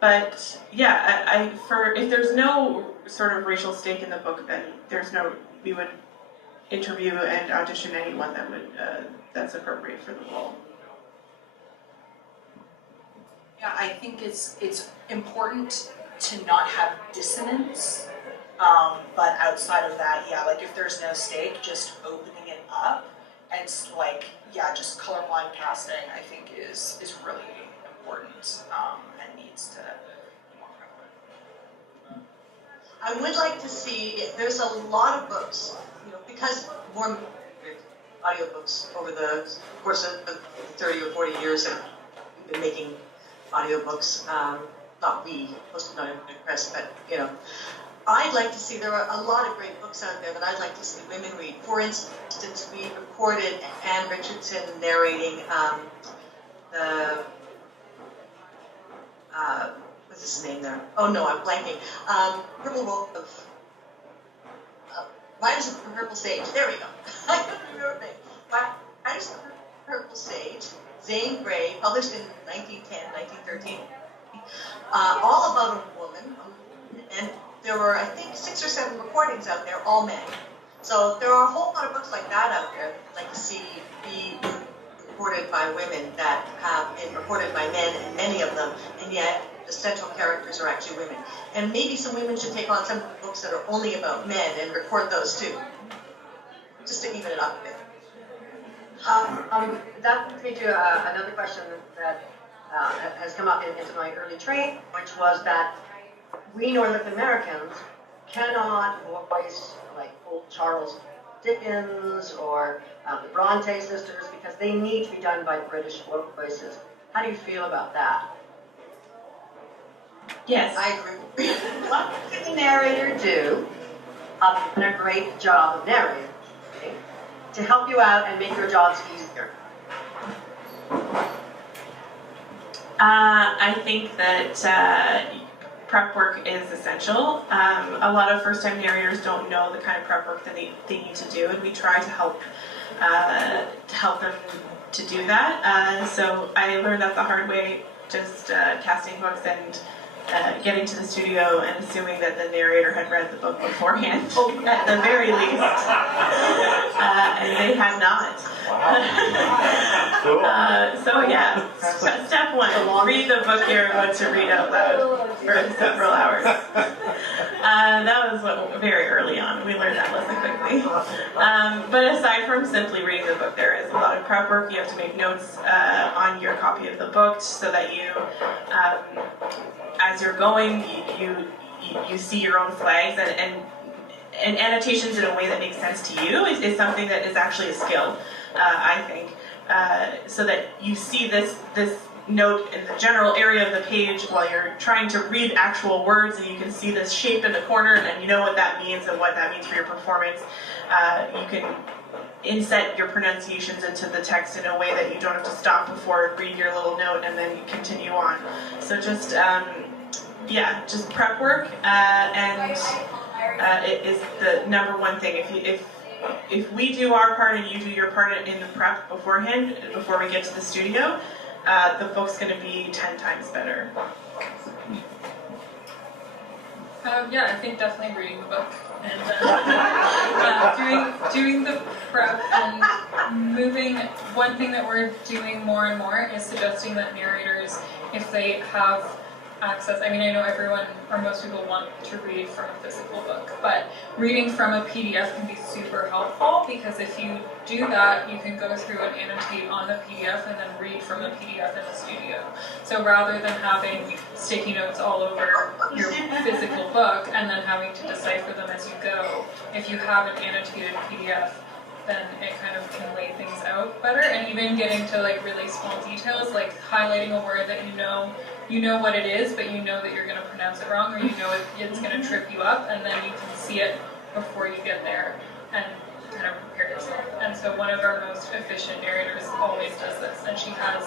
But yeah, if there's no sort of racial stake in the book, then we would interview and audition anyone that's appropriate for the role. Yeah, I think it's important to not have dissonance, but outside of that, yeah, like if there's no stake, just opening it up and just colorblind casting, I think is really important and needs to be more prevalent. I would like to see, there's a lot of books, because more audiobooks over the course of 30 or 40 years that we've been making audiobooks, not we, most of not in press, but I'd like to see, there are a lot of great books out there that I'd like to see women read. For instance, we recorded Anne Richardson narrating what's his name there? Oh no, I'm blanking. Purple Wolf of Riders of the Purple Sage. There we go. I couldn't remember the name. Riders of the Purple Sage, Zane Grey, published in 1910, 1913. All about a woman, and there were, I think, 6 or 7 recordings out there, all men. So there are a whole lot of books like that out there that I'd like to see be recorded by women that have been recorded by men, and many of them, and yet the central characters are actually women. And maybe some women should take on some books that are only about men and record those too, just to even it up a bit. That brings me to another question that has come up into my early training, which was that we North Americans cannot voice like old Charles Dickens or the Bronte sisters because they need to be done by British voices. How do you feel about that? Yes. I agree. What can the narrator do, and a great job of narrating, to help you out and make your jobs easier? I think that prep work is essential. A lot of first-time narrators don't know the kind of prep work that they need to do, and we try to help them to do that. So I learned that the hard way, just casting books and getting to the studio and assuming that the narrator had read the book beforehand, at the very least, and they had not. So yeah, step 1, read the book you're about to read out loud for several hours. That was very early on. We learned that lesson quickly. But aside from simply reading the book, there is a lot of prep work. You have to make notes on your copy of the book so that you, as you're going, you see your own flags and annotations in a way that makes sense to you is something that is actually a skill, I think. So that you see this note in the general area of the page while you're trying to read actual words, and you can see this shape in the corner, and then you know what that means and what that means for your performance. You can inset your pronunciations into the text in a way that you don't have to stop before read your little note and then you continue on. So just just prep work, and it is the number one thing. If we do our part and you do your part in the prep beforehand, before we get to the studio, the book's going to be 10 times better. Yeah, I think definitely reading the book and doing the prep and moving. One thing that we're doing more and more is suggesting that narrators, if they have access, I mean, I know everyone or most people want to read from a physical book, but reading from a PDF can be super helpful, because if you do that, you can go through and annotate on the PDF and then read from the PDF in the studio. So rather than having sticky notes all over your physical book and then having to decipher them as you go, if you have an annotated PDF, then it kind of can lay things out better, and even getting to like really small details, like highlighting a word that you know what it is, but you know that you're going to pronounce it wrong, or you know it's going to trip you up, and then you can see it before you get there and kind of prepare yourself. And so one of our most efficient narrators always does this, and she has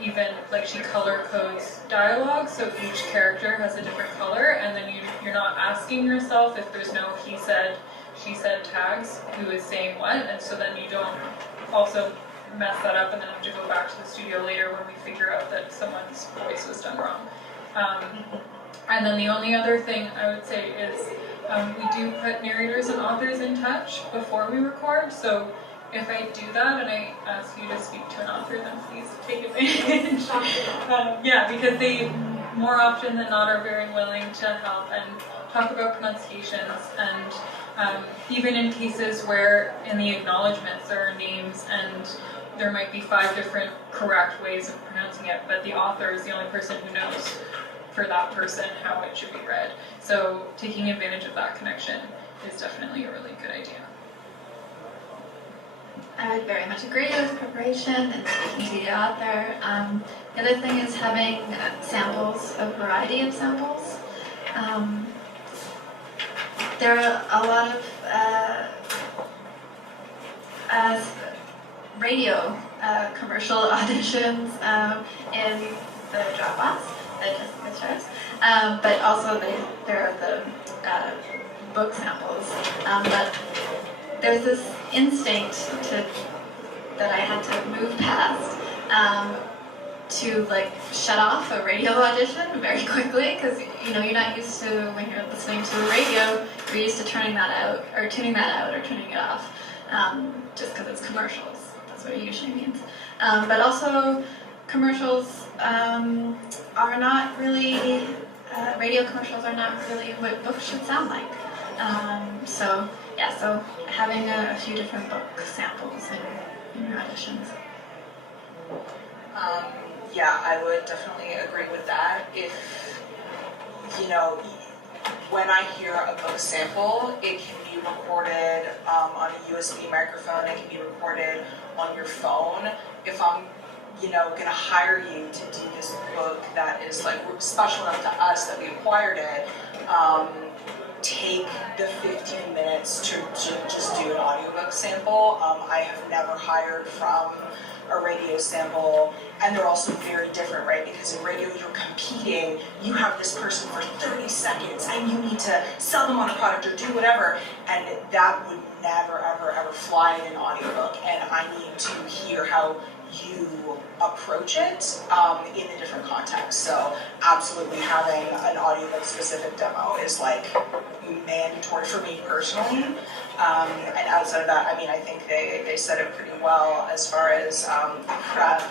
even like she color codes dialogue, so each character has a different color, and then you're not asking yourself if there's no he said, she said tags, who is saying what, and so then you don't also mess that up and then have to go back to the studio later when we figure out that someone's voice was done wrong. And then the only other thing I would say is we do put narrators and authors in touch before we record, so if I do that and I ask you to speak to an author, then please take advantage. Because they more often than not are very willing to help and talk about pronunciations, and even in cases where in the acknowledgements there are names and there might be 5 different correct ways of pronouncing it, but the author is the only person who knows for that person how it should be read. So taking advantage of that connection is definitely a really good idea. I would very much agree with preparation and speaking to the author. The other thing is having samples, a variety of samples. There are a lot of radio commercial auditions in the Dropbox that Jessica shares, but also there are the book samples. But there's this instinct that I had to move past to like shut off a radio audition very quickly, because you're not used to, when you're listening to the radio, you're used to turning that out or tuning that out or tuning it off, just because it's commercials. That's what it usually means. But also commercials are not really, radio commercials are not really what books should sound like. So having a few different book samples in your auditions. I would definitely agree with that. If, when I hear a book sample, it can be recorded on a USB microphone, it can be recorded on your phone. If I'm, gonna hire you to do this book that is like special enough to us that we acquired it, take the 15 minutes to just do an audiobook sample. I have never hired from a radio sample, and they're also very different, right? Because in radio you're competing, you have this person for 30 seconds and you need to sell them on a product or do whatever, and that would never ever fly in an audiobook, and I need to hear how you approach it in the different contexts. So absolutely having an audiobook specific demo is like mandatory for me personally. And outside of that, I think they said it pretty well as far as prep.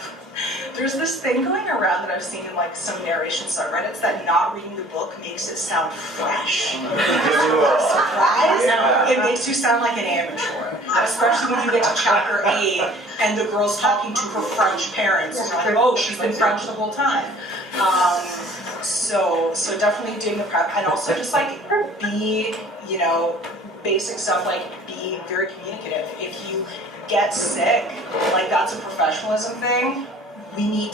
There's this thing going around that I've seen in like some narration subreddits that not reading the book makes it sound fresh. Surprise! It makes you sound like an amateur, especially when you get to chapter 8 and the girl's talking to her French parents. It's like, oh, she's been French the whole time. So definitely doing the prep, and also just like be, basic stuff like be very communicative. If you get sick, like that's a professionalism thing. we need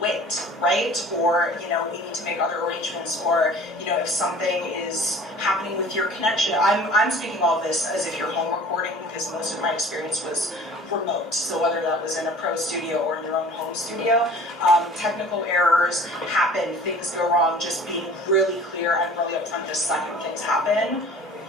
wit, right? Or, you know, we need to make other arrangements, or, you know, if something is happening with your connection. I'm speaking all of this as if you're home recording, because most of my experience was remote. So whether that was in a pro studio or in your own home studio, technical errors happen, things go wrong. Just being really clear and really upfront the second things happen.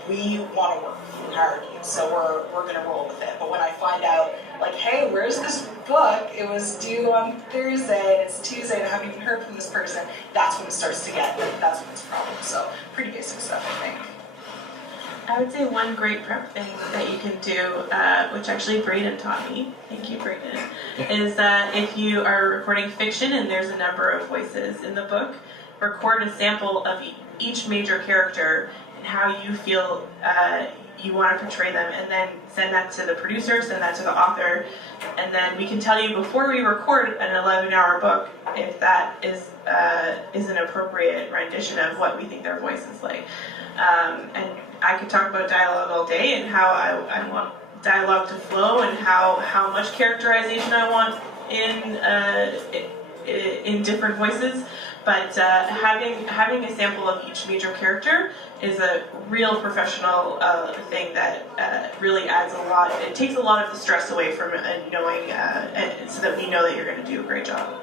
We want to work hard, so we're gonna roll with it. But when I find out, like, hey, where's this book? It was due on Thursday, and it's Tuesday, and I haven't even heard from this person. That's when it starts to get, that's when it's a problem. So pretty basic stuff, I think. I would say one great prep thing that you can do, which actually Braden taught me, thank you Braden, is that if you are recording fiction and there's a number of voices in the book, record a sample of each major character and how you feel you want to portray them, and then send that to the producer, send that to the author, and then we can tell you before we record an 11-hour book if that is an appropriate rendition of what we think their voice is like. And I could talk about dialogue all day and how I want dialogue to flow and how much characterization I want in different voices. But having a sample of each major character is a real professional thing that really adds a lot. It takes a lot of the stress away from knowing, so that we know that you're going to do a great job.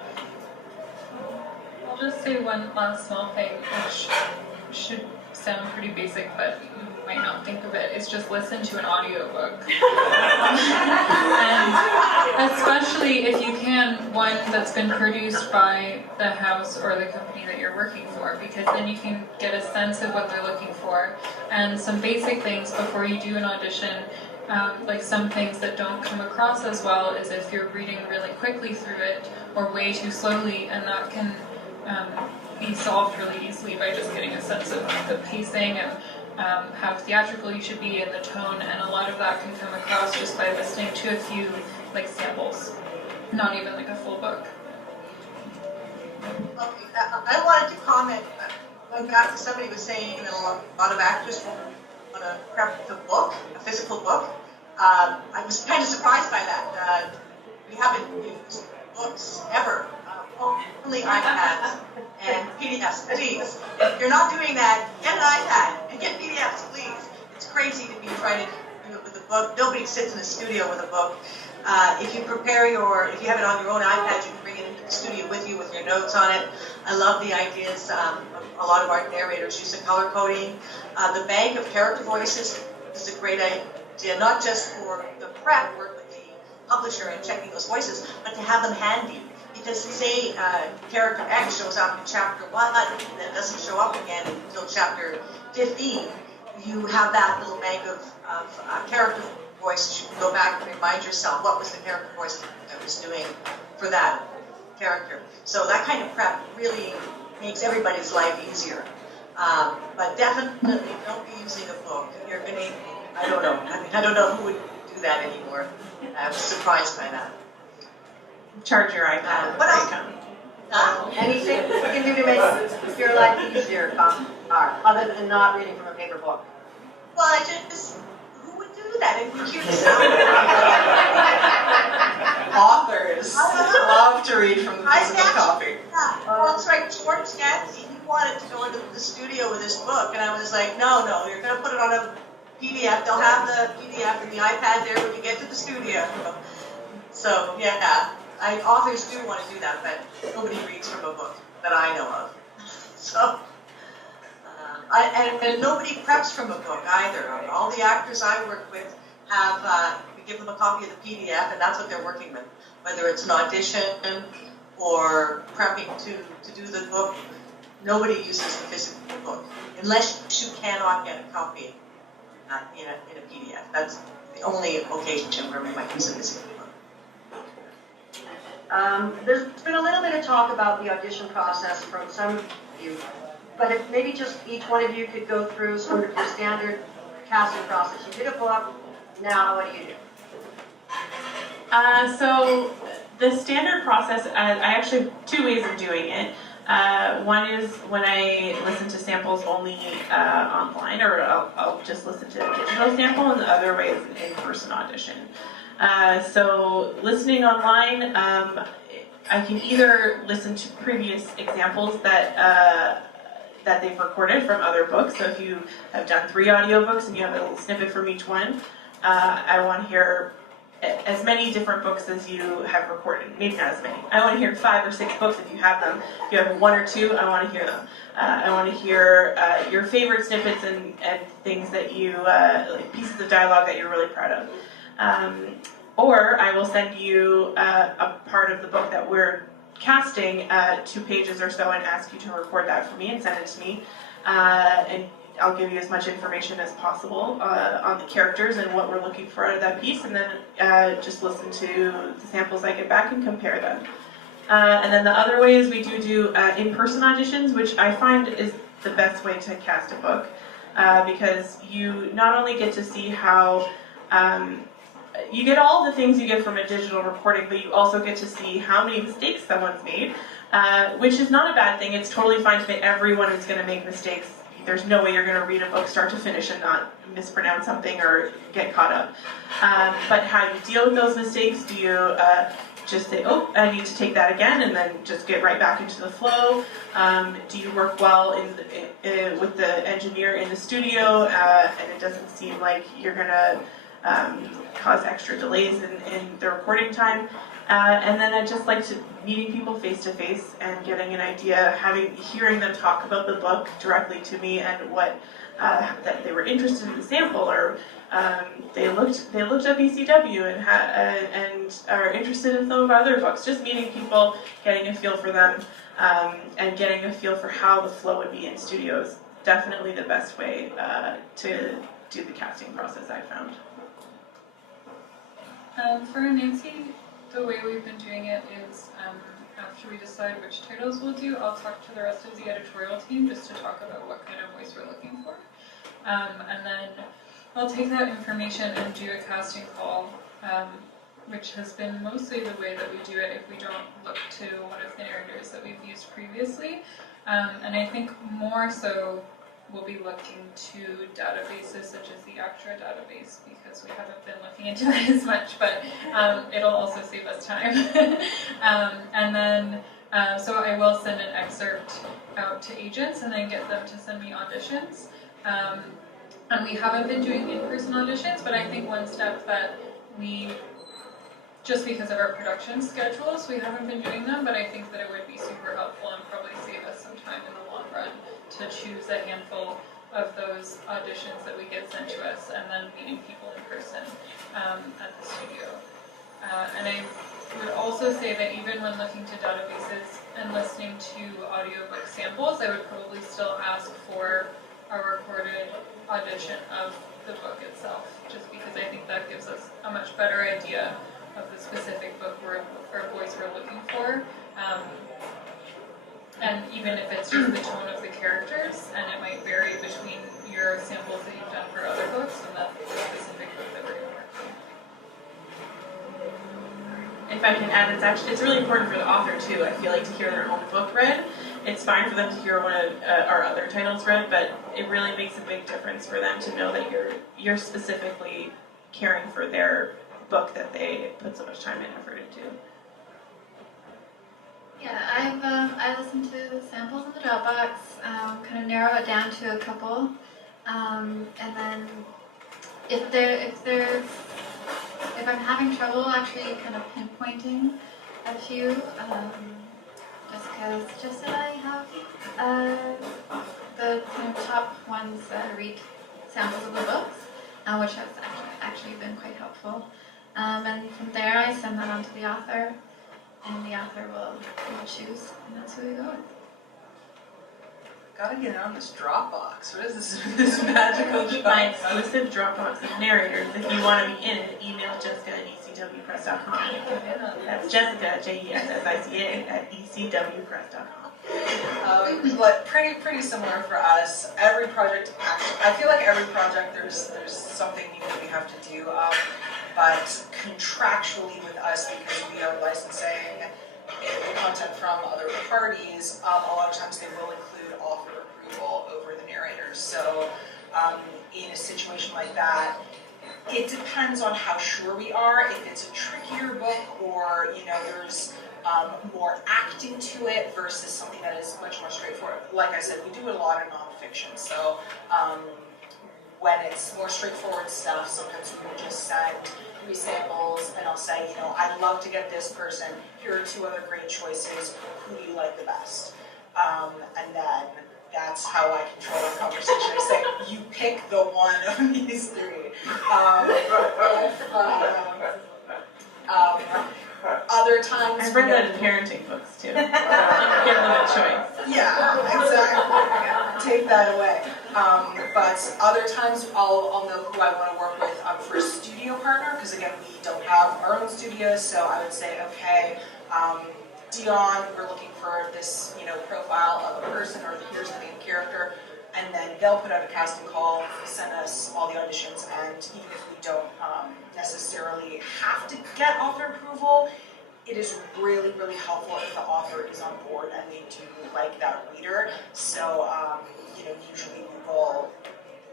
I'll just say one last small thing, which should sound pretty basic, but you might not think of it, is just listen to an audiobook. And especially if you can, one that's been produced by the house or the company that you're working for, because then you can get a sense of what they're looking for. And some basic things before you do an audition, like some things that don't come across as well is if you're reading really quickly through it or way too slowly, and that can be solved really easily by just getting a sense of the pacing and how theatrical you should be and the tone, and a lot of that can come across just by listening to a few like samples, not even like a full book. Okay, I wanted to comment, going back to somebody was saying that a lot of actors want to prep the book, a physical book. I was kind of surprised by that. We haven't used books ever, only iPads and PDFs, please. If you're not doing that, get an iPad and get PDFs, please. It's crazy to be trying to do it with a book. Nobody sits in the studio with a book. If you if you have it on your own iPad, you can bring it into the studio with you with your notes on it. I love the ideas. A lot of our narrators use the color coding. The bank of character voices is a great idea, not just for the prep work with the publisher and checking those voices, but to have them handy. Because say character X shows up in chapter 1 and then doesn't show up again until chapter 15, you have that little bank of character voice. You can go back and remind yourself what was the character voice that was doing for that character. So that kind of prep really makes everybody's life easier. But definitely don't be using a book. You're going to, I don't know. I mean, I don't know who would do that anymore. I was surprised by that. Charge your iPad. What else? Anything we can do to make your life easier, other than not reading from a paper book? Well, who would do that? It would be cute. Authors love to read from the physical copy. Yeah, well, that's right. George Gatsby, he wanted to go into the studio with his book, and I was like, no, you're going to put it on a PDF. They'll have the PDF and the iPad there when you get to the studio. So, yeah. Authors do want to do that, but nobody reads from a book that I know of. So, and nobody preps from a book either. All the actors I work with have, we give them a copy of the PDF, and that's what they're working with. Whether it's an audition or prepping to do the book, nobody uses the physical book unless you cannot get a copy in a PDF. That's the only occasion where we might use a physical book. There's been a little bit of talk about the audition process from some of you, but if maybe just each one of you could go through sort of your standard casting process. You did a book, now what do you do? So the standard process, I actually have two ways of doing it. One is when I listen to samples only online, or I'll just listen to a digital sample, and the other way is an in-person audition. So listening online, I can either listen to previous examples that they've recorded from other books. So if you have done 3 audiobooks and you have a little snippet from each one, I want to hear as many different books as you have recorded. Maybe not as many. I want to hear 5 or 6 books if you have them. If you have 1 or 2, I want to hear them. I want to hear your favorite snippets and things that you, like pieces of dialogue that you're really proud of. Or I will send you a part of the book that we're casting 2 pages or so and ask you to record that for me and send it to me. And I'll give you as much information as possible on the characters and what we're looking for out of that piece, and then just listen to the samples I get back and compare them. And then the other way is we do in-person auditions, which I find is the best way to cast a book, because you not only get to see how you get all the things you get from a digital recording, but you also get to see how many mistakes someone's made, which is not a bad thing. It's totally fine to make. Everyone is going to make mistakes. There's no way you're going to read a book start to finish and not mispronounce something or get caught up. But how you deal with those mistakes, do you just say, oh, I need to take that again, and then just get right back into the flow? Do you work well with the engineer in the studio, and it doesn't seem like you're going to cause extra delays in the recording time? And then I just like to meeting people face to face and getting an idea, hearing them talk about the book directly to me and what that they were interested in the sample, or they looked up ECW and are interested in some of our other books. Just meeting people, getting a feel for them, and getting a feel for how the flow would be in studios. Definitely the best way to do the casting process, I found. For Nancy, the way we've been doing it is after we decide which titles we'll do, I'll talk to the rest of the editorial team just to talk about what kind of voice we're looking for. And then I'll take that information and do a casting call, which has been mostly the way that we do it if we don't look to one of the narrators that we've used previously. And I think more so we'll be looking to databases such as the ACTRA database, because we haven't been looking into that as much, but it'll also save us time. And then, so I will send an excerpt out to agents and then get them to send me auditions. And we haven't been doing in-person auditions, but I think one step that we, just because of our production schedules, we haven't been doing them, but I think that it would be super helpful and probably save us some time in the long run to choose a handful of those auditions that we get sent to us and then meeting people in person at the studio. And I would also say that even when looking to databases and listening to audiobook samples, I would probably still ask for a recorded audition of the book itself, just because I think that gives us a much better idea of the specific book or voice we're looking for. And even if it's just the tone of the characters, and it might vary between your samples that you've done for other books and the specific book that we're going to work on. If I can add, it's really important for the author too. I feel like to hear their own book read. It's fine for them to hear one of our other titles read, but it really makes a big difference for them to know that you're specifically caring for their book that they put so much time and effort into. Yeah, I listened to the samples in the Dropbox, kind of narrow it down to a couple, and then if I'm having trouble actually kind of pinpointing a few, just that I have the kind of top ones that read samples of the books, which has actually been quite helpful. And from there I send that on to the author, and the author will choose, and that's who we go with. Gotta get on this Dropbox. What is this magical Dropbox? My exclusive Dropbox of narrators. If you want to be in it, email Jessica at ecwpress.com. That's Jessica, Jessica, at ecwpress.com. But pretty similar for us. Every project, I feel like every project there's something new that we have to do. But contractually with us, because we are licensing the content from other parties, a lot of times they will include author approval over the narrators. So in a situation like that, it depends on how sure we are. If it's a trickier book, or there's more acting to it versus something that is much more straightforward. Like I said, we do a lot of nonfiction, so when it's more straightforward stuff, sometimes we will just send 3 samples and I'll say, you know, I'd love to get this person, here are 2 other great choices, who do you like the best? And then that's how I control the conversation. I say, you pick the one of these 3. Other times, I've read that in parenting books too. Give them a choice. yeah, exactly. Take that away. But other times, I'll know who I want to work with for a studio partner, because again, we don't have our own studios. So I would say, okay, Dion, we're looking for this, you know, profile of a person, or here's the main character. And then they'll put out a casting call, send us all the auditions, and even if we don't necessarily have to get author approval, it is really, really helpful if the author is on board and they do like that reader. So, you know, usually we will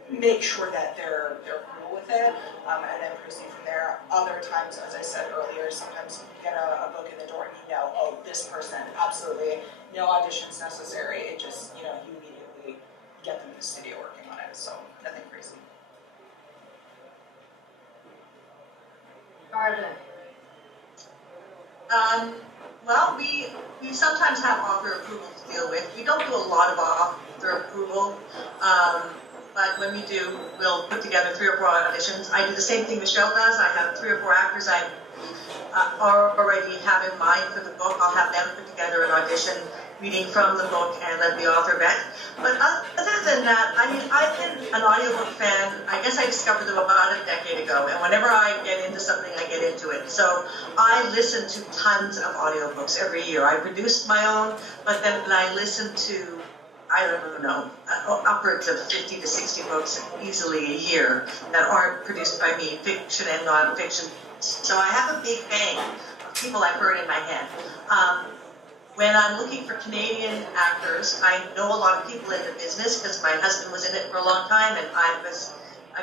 make sure that they're cool with it, and then proceed from there. Other times, as I said earlier, sometimes you get a book in the door and you know, oh, this person, absolutely, no auditions necessary. It just, you know, you immediately get them in the studio working on it, so nothing crazy. Well, we sometimes have author approval to deal with. We don't do a lot of author approval, but when we do, we'll put together 3 or 4 auditions. I do the same thing Michelle does. I have 3 or 4 actors I already have in mind for the book. I'll have them put together an audition, reading from the book, and let the author vet. But other than that, I mean, I've been an audiobook fan. I guess I discovered them about a decade ago, and whenever I get into something, I get into it. So I listen to tons of audiobooks every year. I produce my own, but then I listen to, I don't know, upwards of 50 to 60 books easily a year that aren't produced by me, fiction and nonfiction. So I have a big bang of people I've heard in my head. When I'm looking for Canadian actors, I know a lot of people in the business because my husband was in it for a long time and I've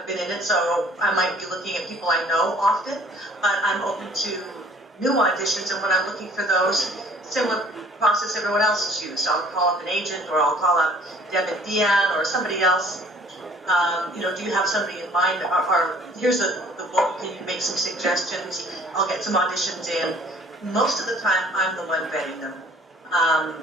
been in it, so I might be looking at people I know often, but I'm open to new auditions, and when I'm looking for those, similar process everyone else has used. I'll call up an agent, or I'll call up Deb and Deanne or somebody else. You know, do you have somebody in mind? Or here's the book, can you make some suggestions? I'll get some auditions in. Most of the time, I'm the one vetting them.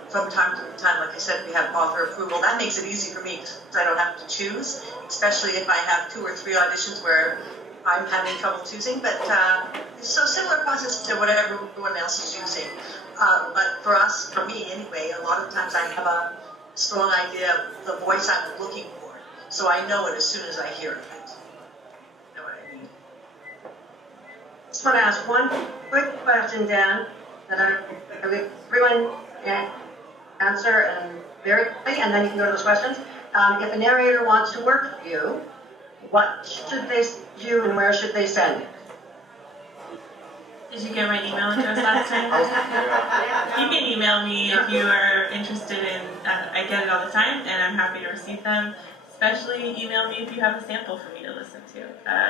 From time to time, like I said, we have author approval. That makes it easy for me because I don't have to choose, especially if I have 2 or 3 auditions where I'm having trouble choosing. But so similar process to what everyone else is using. But for us, for me anyway, a lot of times I have a strong idea of the voice I'm looking for. So I know it as soon as I hear it. You know what I mean? Just want to ask one quick question, Dan, that everyone can answer and very quickly, and then you can go to those questions. If a narrator wants to work with you, what should they do and where should they send? Did you get my email address last time? You can email me if you are interested in, I get it all the time, and I'm happy to receive them. Especially email me if you have a sample for me to listen to.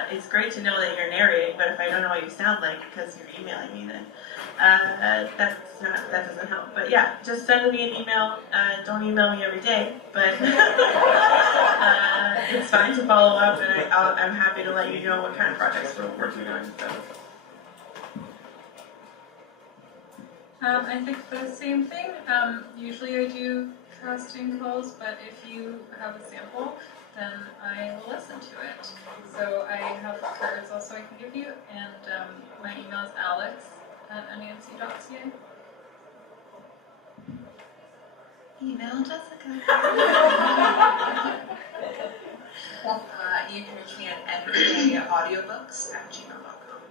It's great to know that you're narrating, but if I don't know what you sound like because you're emailing me, then that doesn't help. But yeah, just send me an email. Don't email me every day, but it's fine to follow up, and I'm happy to let you know what kind of projects we're working on. So. I think the same thing. Usually I do casting calls, but if you have a sample, then I will listen to it. So I have cards also I can give you, and my email is alex@nancy.ca. Email Jessica. You can reach me at maudiobooks@gmail.com.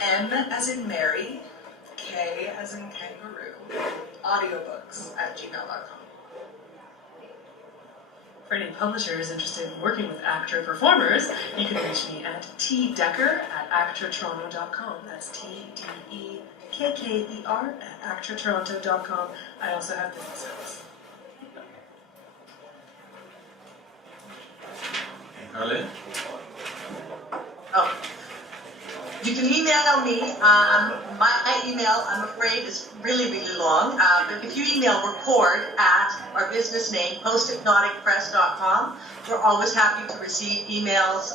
M as in Mary, K as in kangaroo, audiobooks@gmail.com. For any publishers interested in working with actor-performers, you can reach me at tdecker@actortoronto.com. That's TDEKKER@actortoronto.com. I also have business service. Arlene? Oh. You can email me. My email, I'm afraid, is really, really long. But if you email record at our business name, posthypnoticpress.com, we're always happy to receive emails.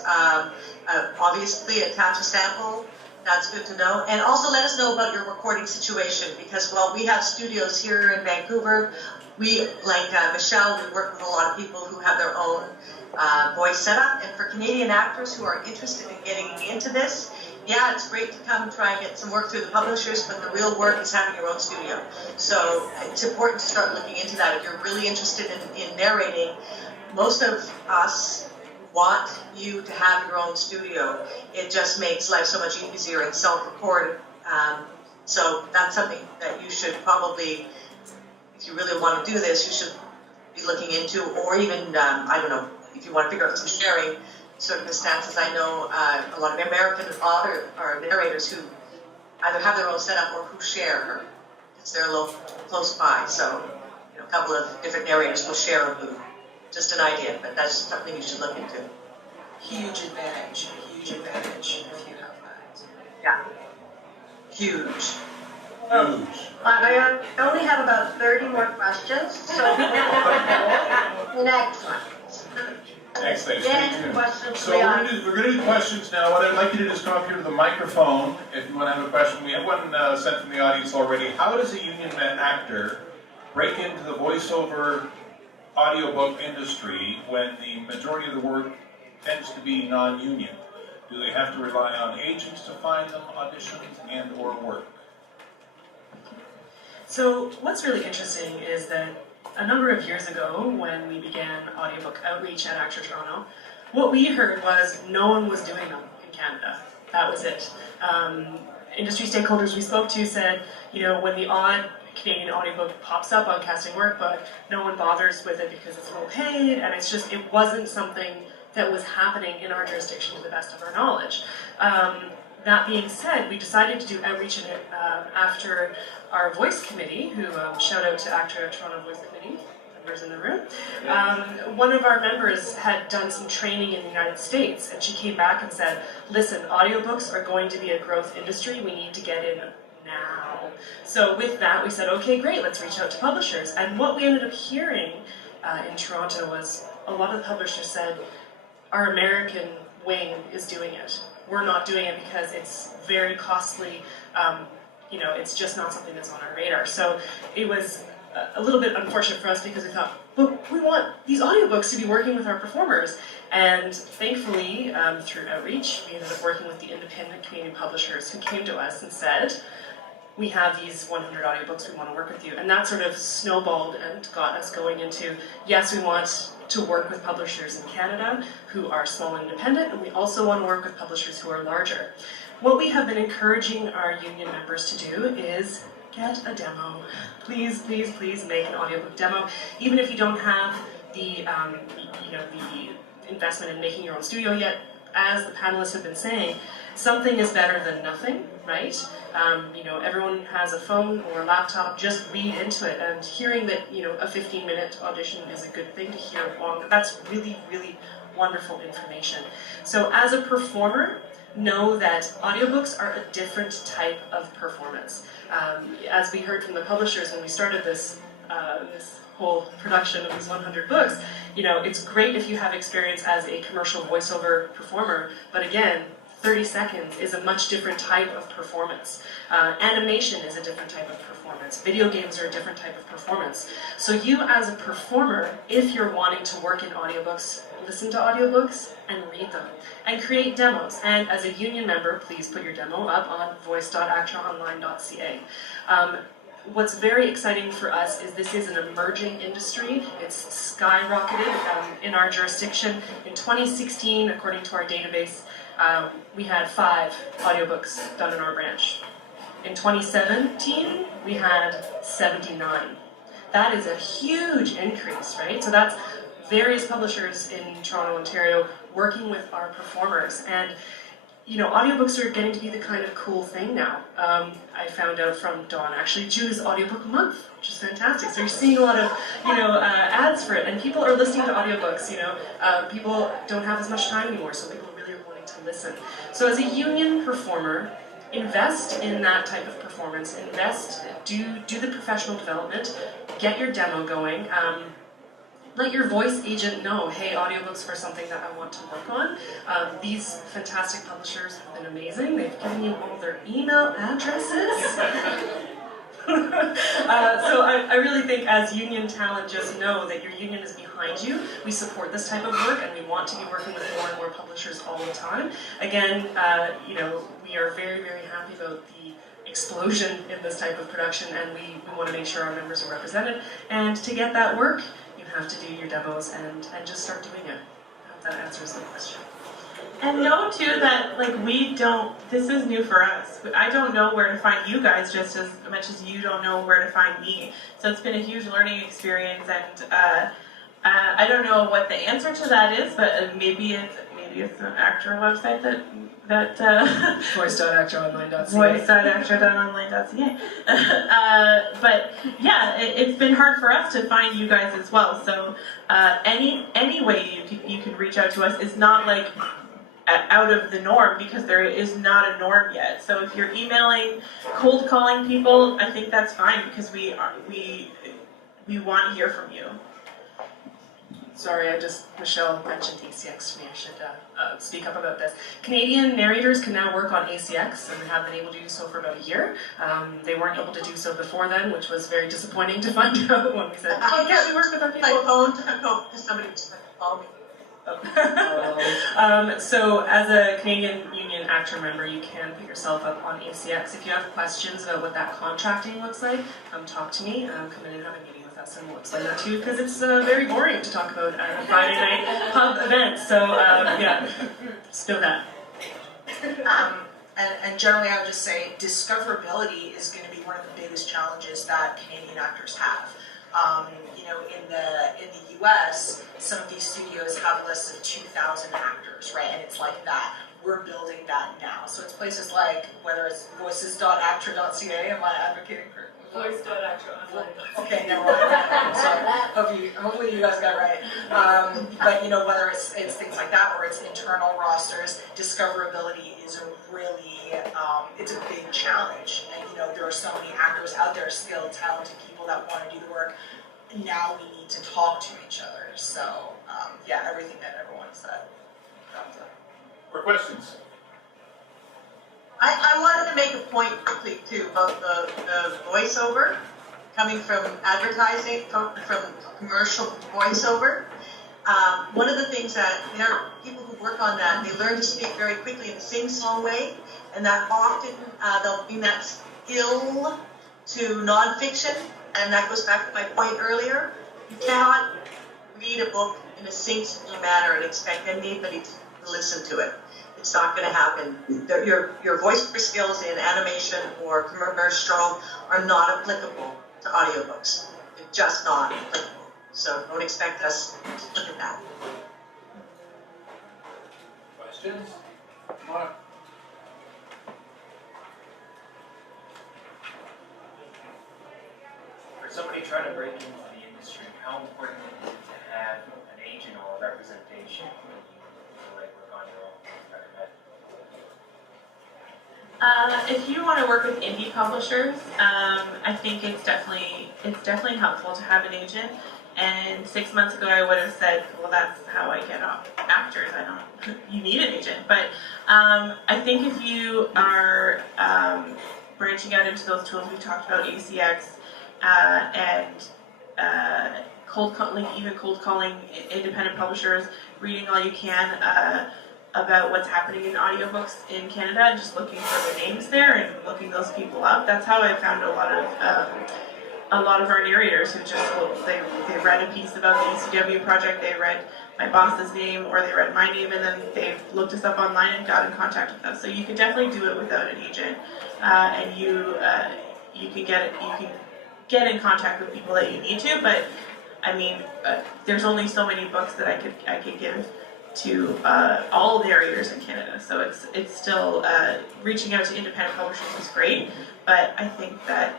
Obviously, attach a sample. That's good to know. And also let us know about your recording situation, because while we have studios here in Vancouver, we, like Michelle, we work with a lot of people who have their own voice setup. And for Canadian actors who are interested in getting into this, yeah, it's great to come try and get some work through the publishers, but the real work is having your own studio. So it's important to start looking into that. If you're really interested in narrating, most of us want you to have your own studio. It just makes life so much easier and self-record. So that's something that you should probably, if you really want to do this, you should be looking into, or even, I don't know, if you want to figure out some sharing circumstances. I know a lot of American narrators who either have their own setup or who share. It's they're a little close by, so a couple of different narrators will share a booth. Just an idea, but that's something you should look into. Huge advantage if you have that. Yeah, huge. I only have about 30 more questions, so next one. Excellent. Then questions So we're going to do questions now. What I'd like you to do is come up here to the microphone if you want to have a question. We have one sent from the audience already. How does a union actor break into the voiceover audiobook industry when the majority of the work tends to be non-union? Do they have to rely on agents to find them auditions and or work? So what's really interesting is that a number of years ago, when we began audiobook outreach at Actor Toronto, what we heard was no one was doing them in Canada. That was it. Industry stakeholders we spoke to said, when the odd Canadian audiobook pops up on Casting Workbook, no one bothers with it because it's low paid, and it wasn't something that was happening in our jurisdiction to the best of our knowledge. That being said, we decided to do outreach in it after our voice committee, who shout out to Actor Toronto Voice Committee, members in the room. One of our members had done some training in the United States, and she came back and said, listen, audiobooks are going to be a growth industry, we need to get in now. So with that, we said, okay, great, let's reach out to publishers. And what we ended up hearing in Toronto was a lot of the publishers said, our American wing is doing it. We're not doing it because it's very costly. It's just not something that's on our radar. So it was a little bit unfortunate for us because we thought, but we want these audiobooks to be working with our performers. And thankfully, through outreach, we ended up working with the independent Canadian publishers who came to us and said, we have these 100 audiobooks, we want to work with you. And that sort of snowballed and got us going into, yes, we want to work with publishers in Canada who are small and independent, and we also want to work with publishers who are larger. What we have been encouraging our union members to do is get a demo. Please, please, please make an audiobook demo. Even if you don't have the, the investment in making your own studio yet, as the panelists have been saying, something is better than nothing, right? Everyone has a phone or a laptop, just read into it, and hearing that, a 15-minute audition is a good thing to hear long, that's really, really wonderful information. So as a performer, know that audiobooks are a different type of performance. As we heard from the publishers when we started this whole production of these 100 books, it's great if you have experience as a commercial voiceover performer, but again, 30 seconds is a much different type of performance. Animation is a different type of performance. Video games are a different type of performance. So you as a performer, if you're wanting to work in audiobooks, listen to audiobooks and read them. And create demos. And as a union member, please put your demo up on voice.actoronline.ca. What's very exciting for us is this is an emerging industry. It's skyrocketed in our jurisdiction. In 2016, according to our database, we had 5 audiobooks done in our branch. In 2017, we had 79. That is a huge increase, right? So that's various publishers in Toronto, Ontario, working with our performers. And audiobooks are getting to be the kind of cool thing now. I found out from Dawn, actually, June is Audiobook Month, which is fantastic. So you're seeing a lot of, ads for it, and people are listening to audiobooks. People don't have as much time anymore, so people really are wanting to listen. So as a union performer, invest in that type of performance, do the professional development, get your demo going, let your voice agent know, hey, audiobooks are something that I want to work on. These fantastic publishers have been amazing. They've given you all their email addresses. So I really think as union talent, just know that your union is behind you. We support this type of work, and we want to be working with more and more publishers all the time. Again, we are very, very happy about the explosion in this type of production, and we want to make sure our members are represented. And to get that work, you have to do your demos and just start doing it. I hope that answers the question. And know too that this is new for us. I don't know where to find you guys just as much as you don't know where to find me. So it's been a huge learning experience, and I don't know what the answer to that is, but maybe it's an actor website that voice.actoronline.ca. voice.actor.online.ca. But yeah, it's been hard for us to find you guys as well. So any way you can reach out to us is not like out of the norm, because there is not a norm yet. So if you're emailing, cold calling people, I think that's fine, because we want to hear from you. Sorry, Michelle mentioned ACX to me. I should speak up about this. Canadian narrators can now work on ACX, and have been able to do so for about a year. They weren't able to do so before then, which was very disappointing to find out when we said, oh, yeah, we work with our people. My phone took over because somebody was trying to call me. So as a Canadian Union actor member, you can put yourself up on ACX. If you have questions about what that contracting looks like, come talk to me. Come in and have a meeting with us, and we'll explain that to you, because it's very boring to talk about a Friday night pub event. So yeah, just know that. And generally, I would just say discoverability is going to be one of the biggest challenges that Canadian actors have. In the U.S., some of these studios have lists of 2,000 actors, right? And it's like that. We're building that now. So it's places like, whether it's voices.actor.ca, am I advocating for Voice.actor.online. Okay, never mind. Sorry. Hopefully you guys got it right. But whether it's things like that, or it's internal rosters, discoverability is a really it's a big challenge. And there are so many actors out there, skilled, talented people that want to do the work. Now we need to talk to each other. So yeah, everything that everyone said. More questions? I wanted to make a point quickly too about the voiceover coming from advertising, from commercial voiceover. One of the things that there are people who work on that, they learn to speak very quickly in a sing-song way, and that often they'll bring that skill to nonfiction, and that goes back to my point earlier. You cannot read a book in a sing-song manner and expect anybody to listen to it. It's not going to happen. Your voiceover skills in animation or commercial are not applicable to audiobooks. They're just not applicable. So don't expect us to look at that. Questions? Come on up. For somebody trying to break into the industry, how important is it to have an agent or a representation when you like work on your own environment? If you want to work with indie publishers, I think it's definitely helpful to have an agent. And 6 months ago, I would have said, well, that's how I get actors. You need an agent. But I think if you are branching out into those tools we talked about, ACX, and cold calling independent publishers, reading all you can about what's happening in audiobooks in Canada, and just looking for the names there and looking those people up. That's how I found a lot of our narrators who just they read a piece about the ECW project, they read my boss's name, or they read my name, and then they looked us up online and got in contact with us. So you can definitely do it without an agent, and you can get in contact with people that you need to. But I mean, there's only so many books that I could give to all narrators in Canada. So it's still reaching out to independent publishers is great. But I think that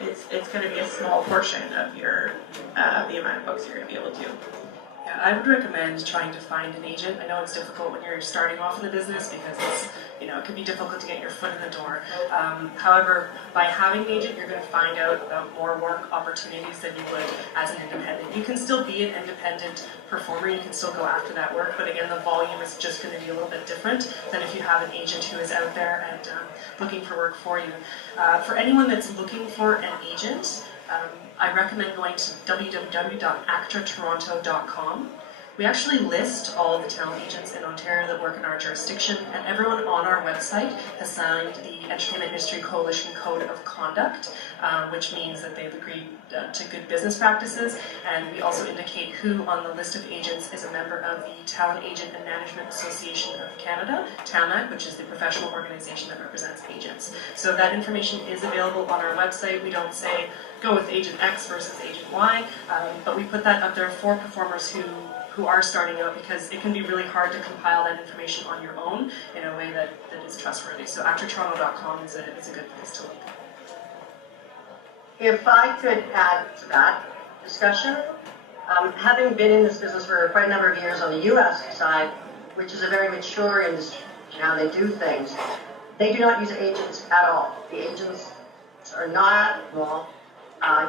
it's going to be a small portion of your the amount of books you're going to be able to do. Yeah, I would recommend trying to find an agent. I know it's difficult when you're starting off in the business because it's, it can be difficult to get your foot in the door. However, by having an agent, you're going to find out about more work opportunities than you would as an independent. You can still be an independent performer, you can still go after that work, but again, the volume is just going to be a little bit different than if you have an agent who is out there and looking for work for you. For anyone that's looking for an agent, I recommend going to www.actratoronto.com. We actually list all the talent agents in Ontario that work in our jurisdiction, and everyone on our website has signed the Entertainment Industry Coalition Code of Conduct, which means that they've agreed to good business practices, and we also indicate who on the list of agents is a member of the Talent Agent and Management Association of Canada, TAMAC, which is the professional organization that represents agents. So that information is available on our website. We don't say go with agent X versus agent Y, but we put that up there for performers who are starting out, because it can be really hard to compile that information on your own in a way that is trustworthy. So actortoronto.com is a good place to look. If I could add to that discussion, having been in this business for quite a number of years on the US side, which is a very mature industry in how they do things, they do not use agents at all. The agents are not, well,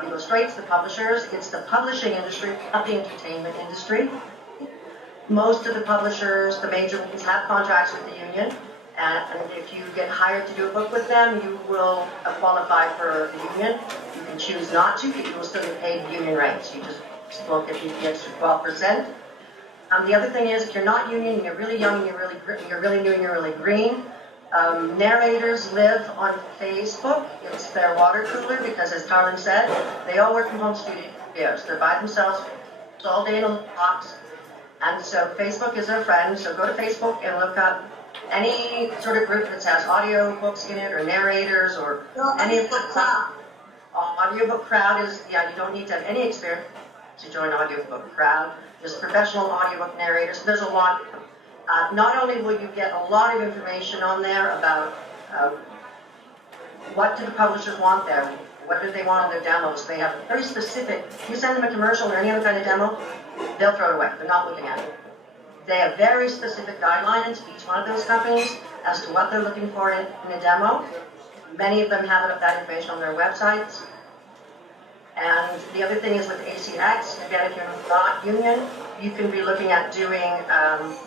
you go straight to the publishers. It's the publishing industry, not the entertainment industry. Most of the publishers, the major ones, have contracts with the union, and if you get hired to do a book with them, you will qualify for the union. You can choose not to, but you will still get paid union rates. You just won't get the extra 12%. The other thing is, if you're not union, and you're really young, and you're really new, and you're really green, narrators live on Facebook. It's their water cooler because, as Carlin said, they all work from home studios. They're by themselves all day in a box. And so Facebook is their friend. So go to Facebook and look up any sort of group that has audio books in it or narrators or any of the crowd. Audiobook crowd is, you don't need to have any experience to join audiobook crowd. There's professional audiobook narrators. There's a lot. Not only will you get a lot of information on there about what do the publishers want there, what do they want on their demos. They have very specific, you send them a commercial or any other kind of demo, they'll throw it away. They're not looking at it. They have very specific guidelines for each one of those companies as to what they're looking for in a demo. Many of them have that information on their websites. And the other thing is with ACX, again, if you're not union, you can be looking at doing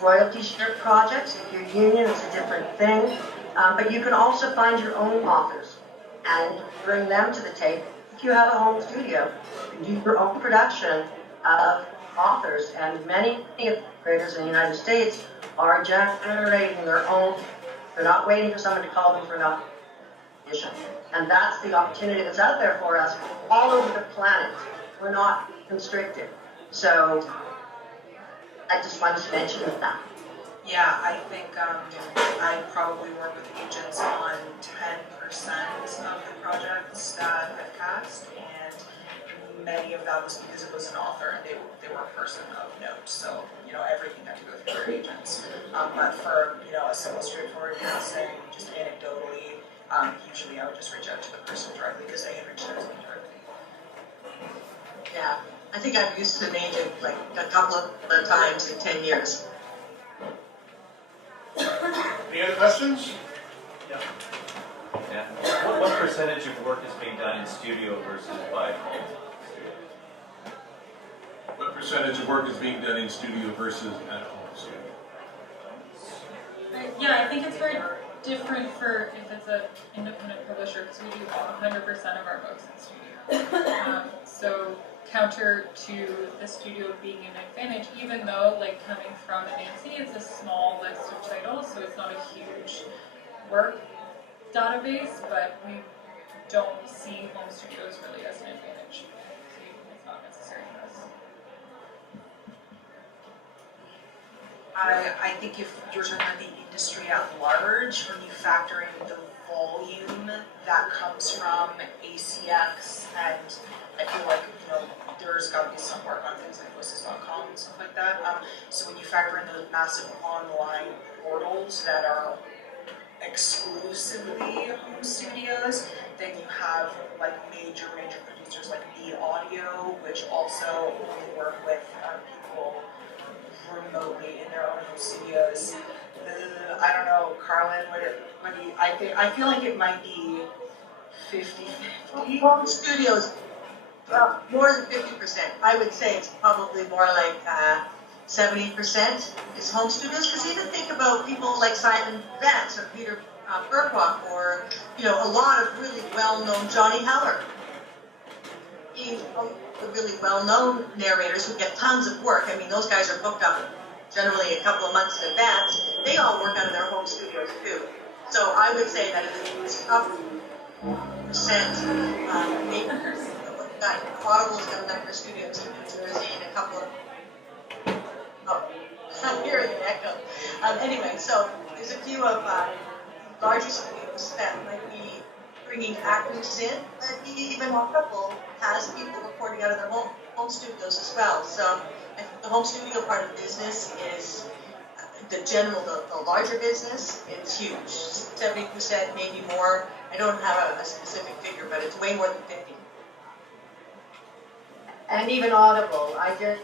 royalty share projects. If you're union, it's a different thing. But you can also find your own authors and bring them to the table. If you have a home studio, you can do your own production of authors. And many creators in the United States are generating their own. They're not waiting for someone to call them for an audition. And that's the opportunity that's out there for us all over the planet. We're not constricted. So I just wanted to mention that. Yeah, I think I probably work with agents on 10% of the projects that I've cast, and many of that was because it was an author and they were a person of note. So, everything had to go through their agents. But for, a simple straightforward casting, just anecdotally, usually I would just reach out to the person directly because they had reached out to me directly. Yeah, I think I've used an agent like a couple of times in 10 years. Any other questions? Yeah. What percentage of work is being done in studio versus by home studio? What percentage of work is being done in studio versus at home studio? Yeah, I think it's very different for if it's an independent publisher, because we do 100% of our books in studio. So counter to the studio being an advantage, even though, coming from Nancy, it's a small list of titles, so it's not a huge work database, but we don't see home studios really as an advantage. So it's not necessary for us. I think if you're talking about the industry at large, when you factor in the volume that comes from ACX, and I feel like, there's got to be some work on things like voices.com and stuff like that. So when you factor in those massive online portals that are exclusively home studios, then you have major producers like The Audio, which also only work with people remotely in their own home studios. I don't know, Carlin, what do you, I feel like it might be 50-50. Home studios, more than 50%. I would say it's probably more like 70% is home studios. Because even think about people like Simon Vance or Peter Burkhoff, or a lot of really well-known Johnny Heller. The really well-known narrators who get tons of work. I mean, those guys are booked up generally a couple of months in advance. They all work out of their home studios too. So I would say that it's probably percent. Maybe Audible's got enough for studios in New Jersey and a couple of. Oh, I'm hearing an echo. Anyway, so there's a few of larger studios that might be bringing actors in, but even Audible has people recording out of their home studios as well. So I think the home studio part of the business is the larger business. It's huge, 70%, maybe more. I don't have a specific figure, but it's way more than 50. And even Audible, I did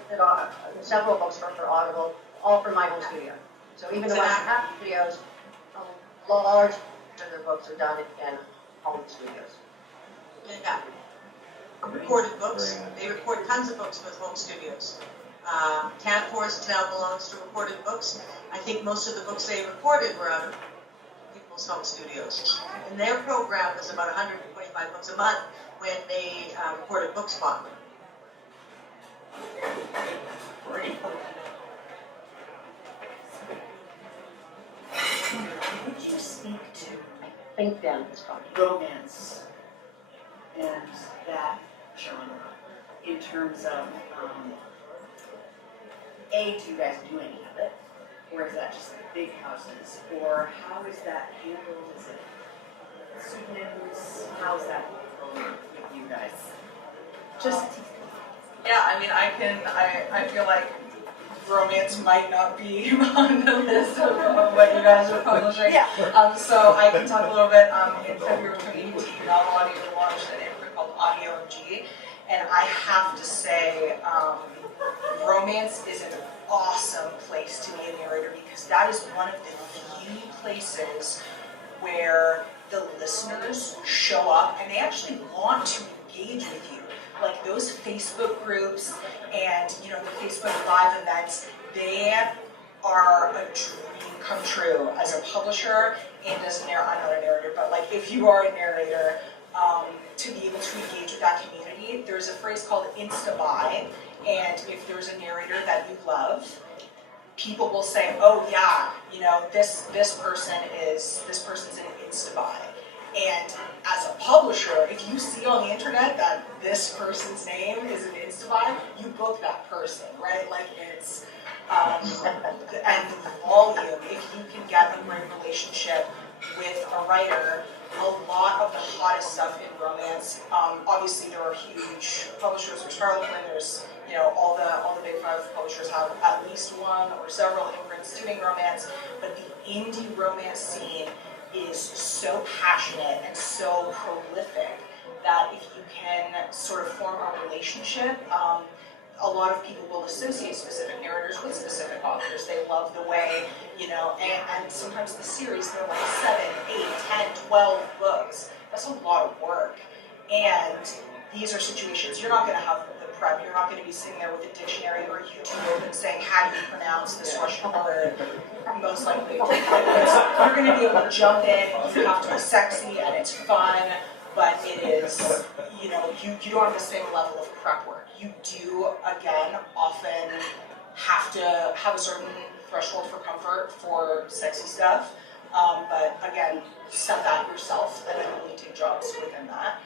several books for Audible, all from my home studio. So even though I have studios, a large of their books are done in home studios. Yeah. Recorded books. They record tons of books with home studios. Camp Forest now belongs to recorded books. I think most of the books they recorded were out of people's home studios. And their program was about 125 books a month when they recorded BookSpot. Great. Would you speak to Think down this copy. romance and that genre in terms of, do you guys do any of it? Or is that just big houses? Or how is that handled? Is it pseudonyms? How's that going with you guys? Yeah, I mean, I feel like romance might not be on the list of what you guys are publishing. Yeah. So I can talk a little bit. In February 2018, Novel Audio launched an Handbreak called Audio MG, and I have to say, romance is an awesome place to be a narrator because that is one of the few places where the listeners show up and they actually want to engage with you. Like those Facebook groups and the Facebook Live events, they are a dream come true as a publisher and as I'm not a narrator, but like if you are a narrator, to be able to engage with that community, there's a phrase called insta-buy, and if there's a narrator that you love, people will say, oh yeah, this person's an insta-buy. And as a publisher, if you see on the internet that this person's name is an insta-buy, you book that person, right? Like it's, and the volume, if you can get a great relationship with a writer, a lot of the hottest stuff in romance, obviously there are huge publishers for Harlequin, there's, all the big five publishers have at least one or several immigrants doing romance, but the indie romance scene is so passionate and so prolific that if you can sort of form a relationship, a lot of people will associate specific narrators with specific authors. They love the way, and sometimes the series, they're like 7, 8, 10, 12 books. That's a lot of work. And these are situations, you're not going to have the prep, you're not going to be sitting there with a dictionary or YouTube open saying, how do you pronounce this Russian word? Most likely. You're going to be able to jump in, you have to be sexy and it's fun, but it is, you don't have the same level of prep work. You do, again, often have to have a certain threshold for comfort for sexy stuff, but again, set that yourself and then only take jobs within that.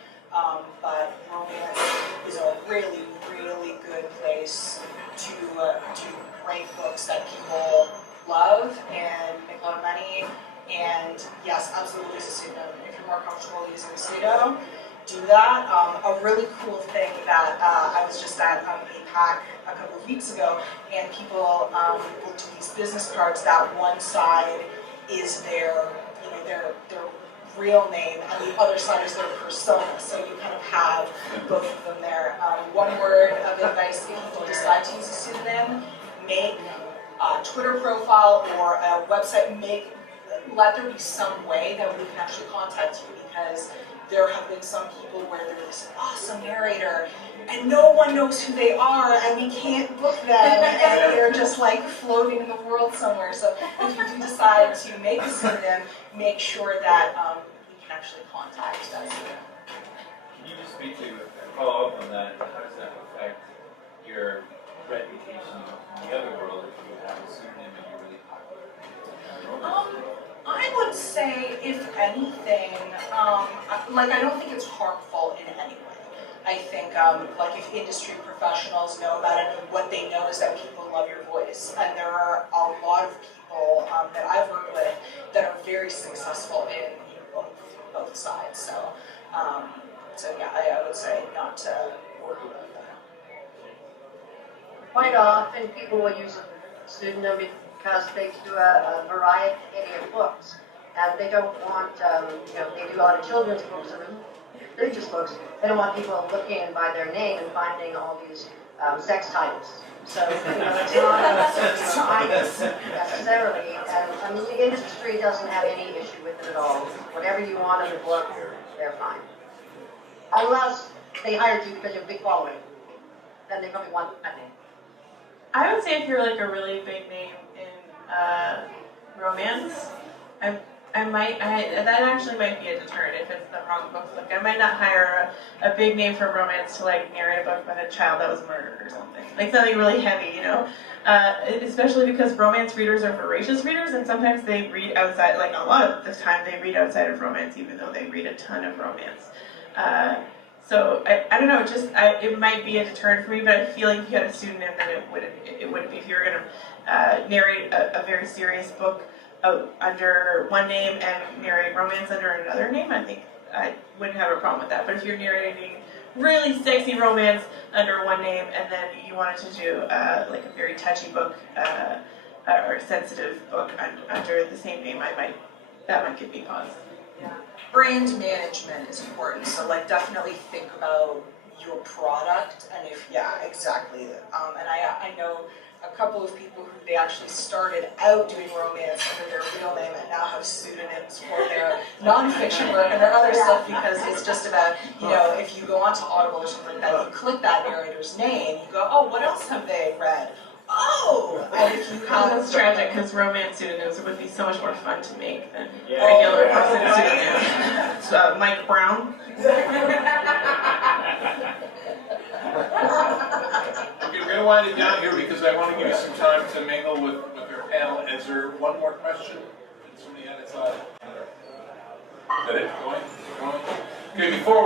But romance is a really, really good place to do great books that people love and make a lot of money. And yes, absolutely use a pseudonym. If you're more comfortable using a pseudonym, do that. A really cool thing that I was just at APAC a couple of weeks ago, and people will do these business cards that one side is their real name and the other side is their persona. So you kind of have both of them there. One word of advice if you decide to use a pseudonym, make Twitter profile or a website, let there be some way that we can actually contact you, because there have been some people where they're this awesome narrator and no one knows who they are and we can't book them and they're just like floating in the world somewhere. So if you do decide to make a pseudonym, make sure that we can actually contact us. Can you just speak to follow up on that? How does that affect your reputation in the other world if you have a pseudonym and you're really popular? I would say, if anything, like I don't think it's harmful in any way. I think, like if industry professionals know about it, what they know is that people love your voice, and there are a lot of people that I've worked with that are very successful in both sides. So, yeah, I would say not to worry about that. Quite often, people will use a pseudonym because they do a variety of books, and they don't want, they do a lot of children's books and religious books. They don't want people looking by their name and finding all these sex titles. So, it's not necessarily, and the industry doesn't have any issue with it at all. Whatever you want in the book, they're fine. Unless they hired you because you have a big following, then they probably want that name. I would say if you're like a really big name in romance, that actually might be a deterrent if it's the wrong book. Like I might not hire a big name for romance to like narrate a book about a child that was murdered or something. Like something really heavy, especially because romance readers are voracious readers, and sometimes they read outside, like a lot of the time they read outside of romance even though they read a ton of romance. So I don't know, it might be a deterrent for me, but I feel like if you had a pseudonym, then it wouldn't be. If you were going to narrate a very serious book under one name and narrate romance under another name, I think I wouldn't have a problem with that. But if you're narrating really sexy romance under one name and then you wanted to do like a very touchy book or sensitive book under the same name, that might give me pause. Yeah. Brand management is important, so like definitely think about your product, and exactly. And I know a couple of people who they actually started out doing romance under their real name and now have pseudonyms for their nonfiction work and their other stuff, because it's just about, if you go onto Audible or something like that, you click that narrator's name, you go, oh, what else have they read? Oh! And if you have... That's tragic, because romance pseudonyms would be so much more fun to make than regular person pseudonyms. So, Mike Brown. Okay, we're going to wind it down here because I want to give you some time to mingle with our panel. Is there one more question? Somebody had its eye. Is that it? Going? Okay, before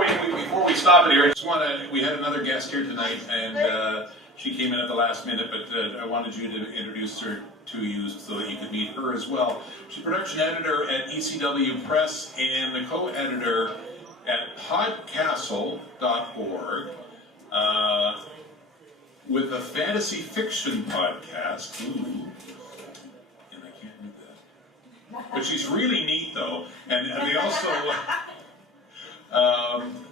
we stop it here, I just want to, we had another guest here tonight, and she came in at the last minute, but I wanted you to introduce her to you so that you could meet her as well. She's production editor at ECW Press and the co-editor at podcastle.org with a fantasy fiction podcast. Ooh, and I can't do that. But she's really neat though, and they also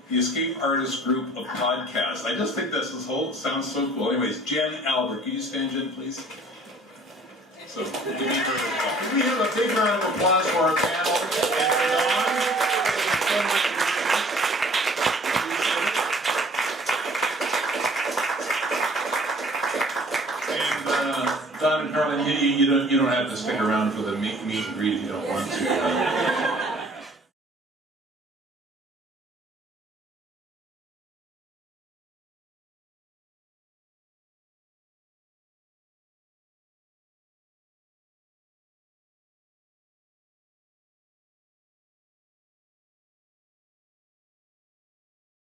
the Escape Artist Group of Podcasts. I just think this whole sounds so cool. Anyways, Jen Albert, can you stand, Jen, please? So, give me her as well. Can we have a big round of applause for our panel? And Don and Carlin, you don't have to stick around for the meet and greet if you don't want to.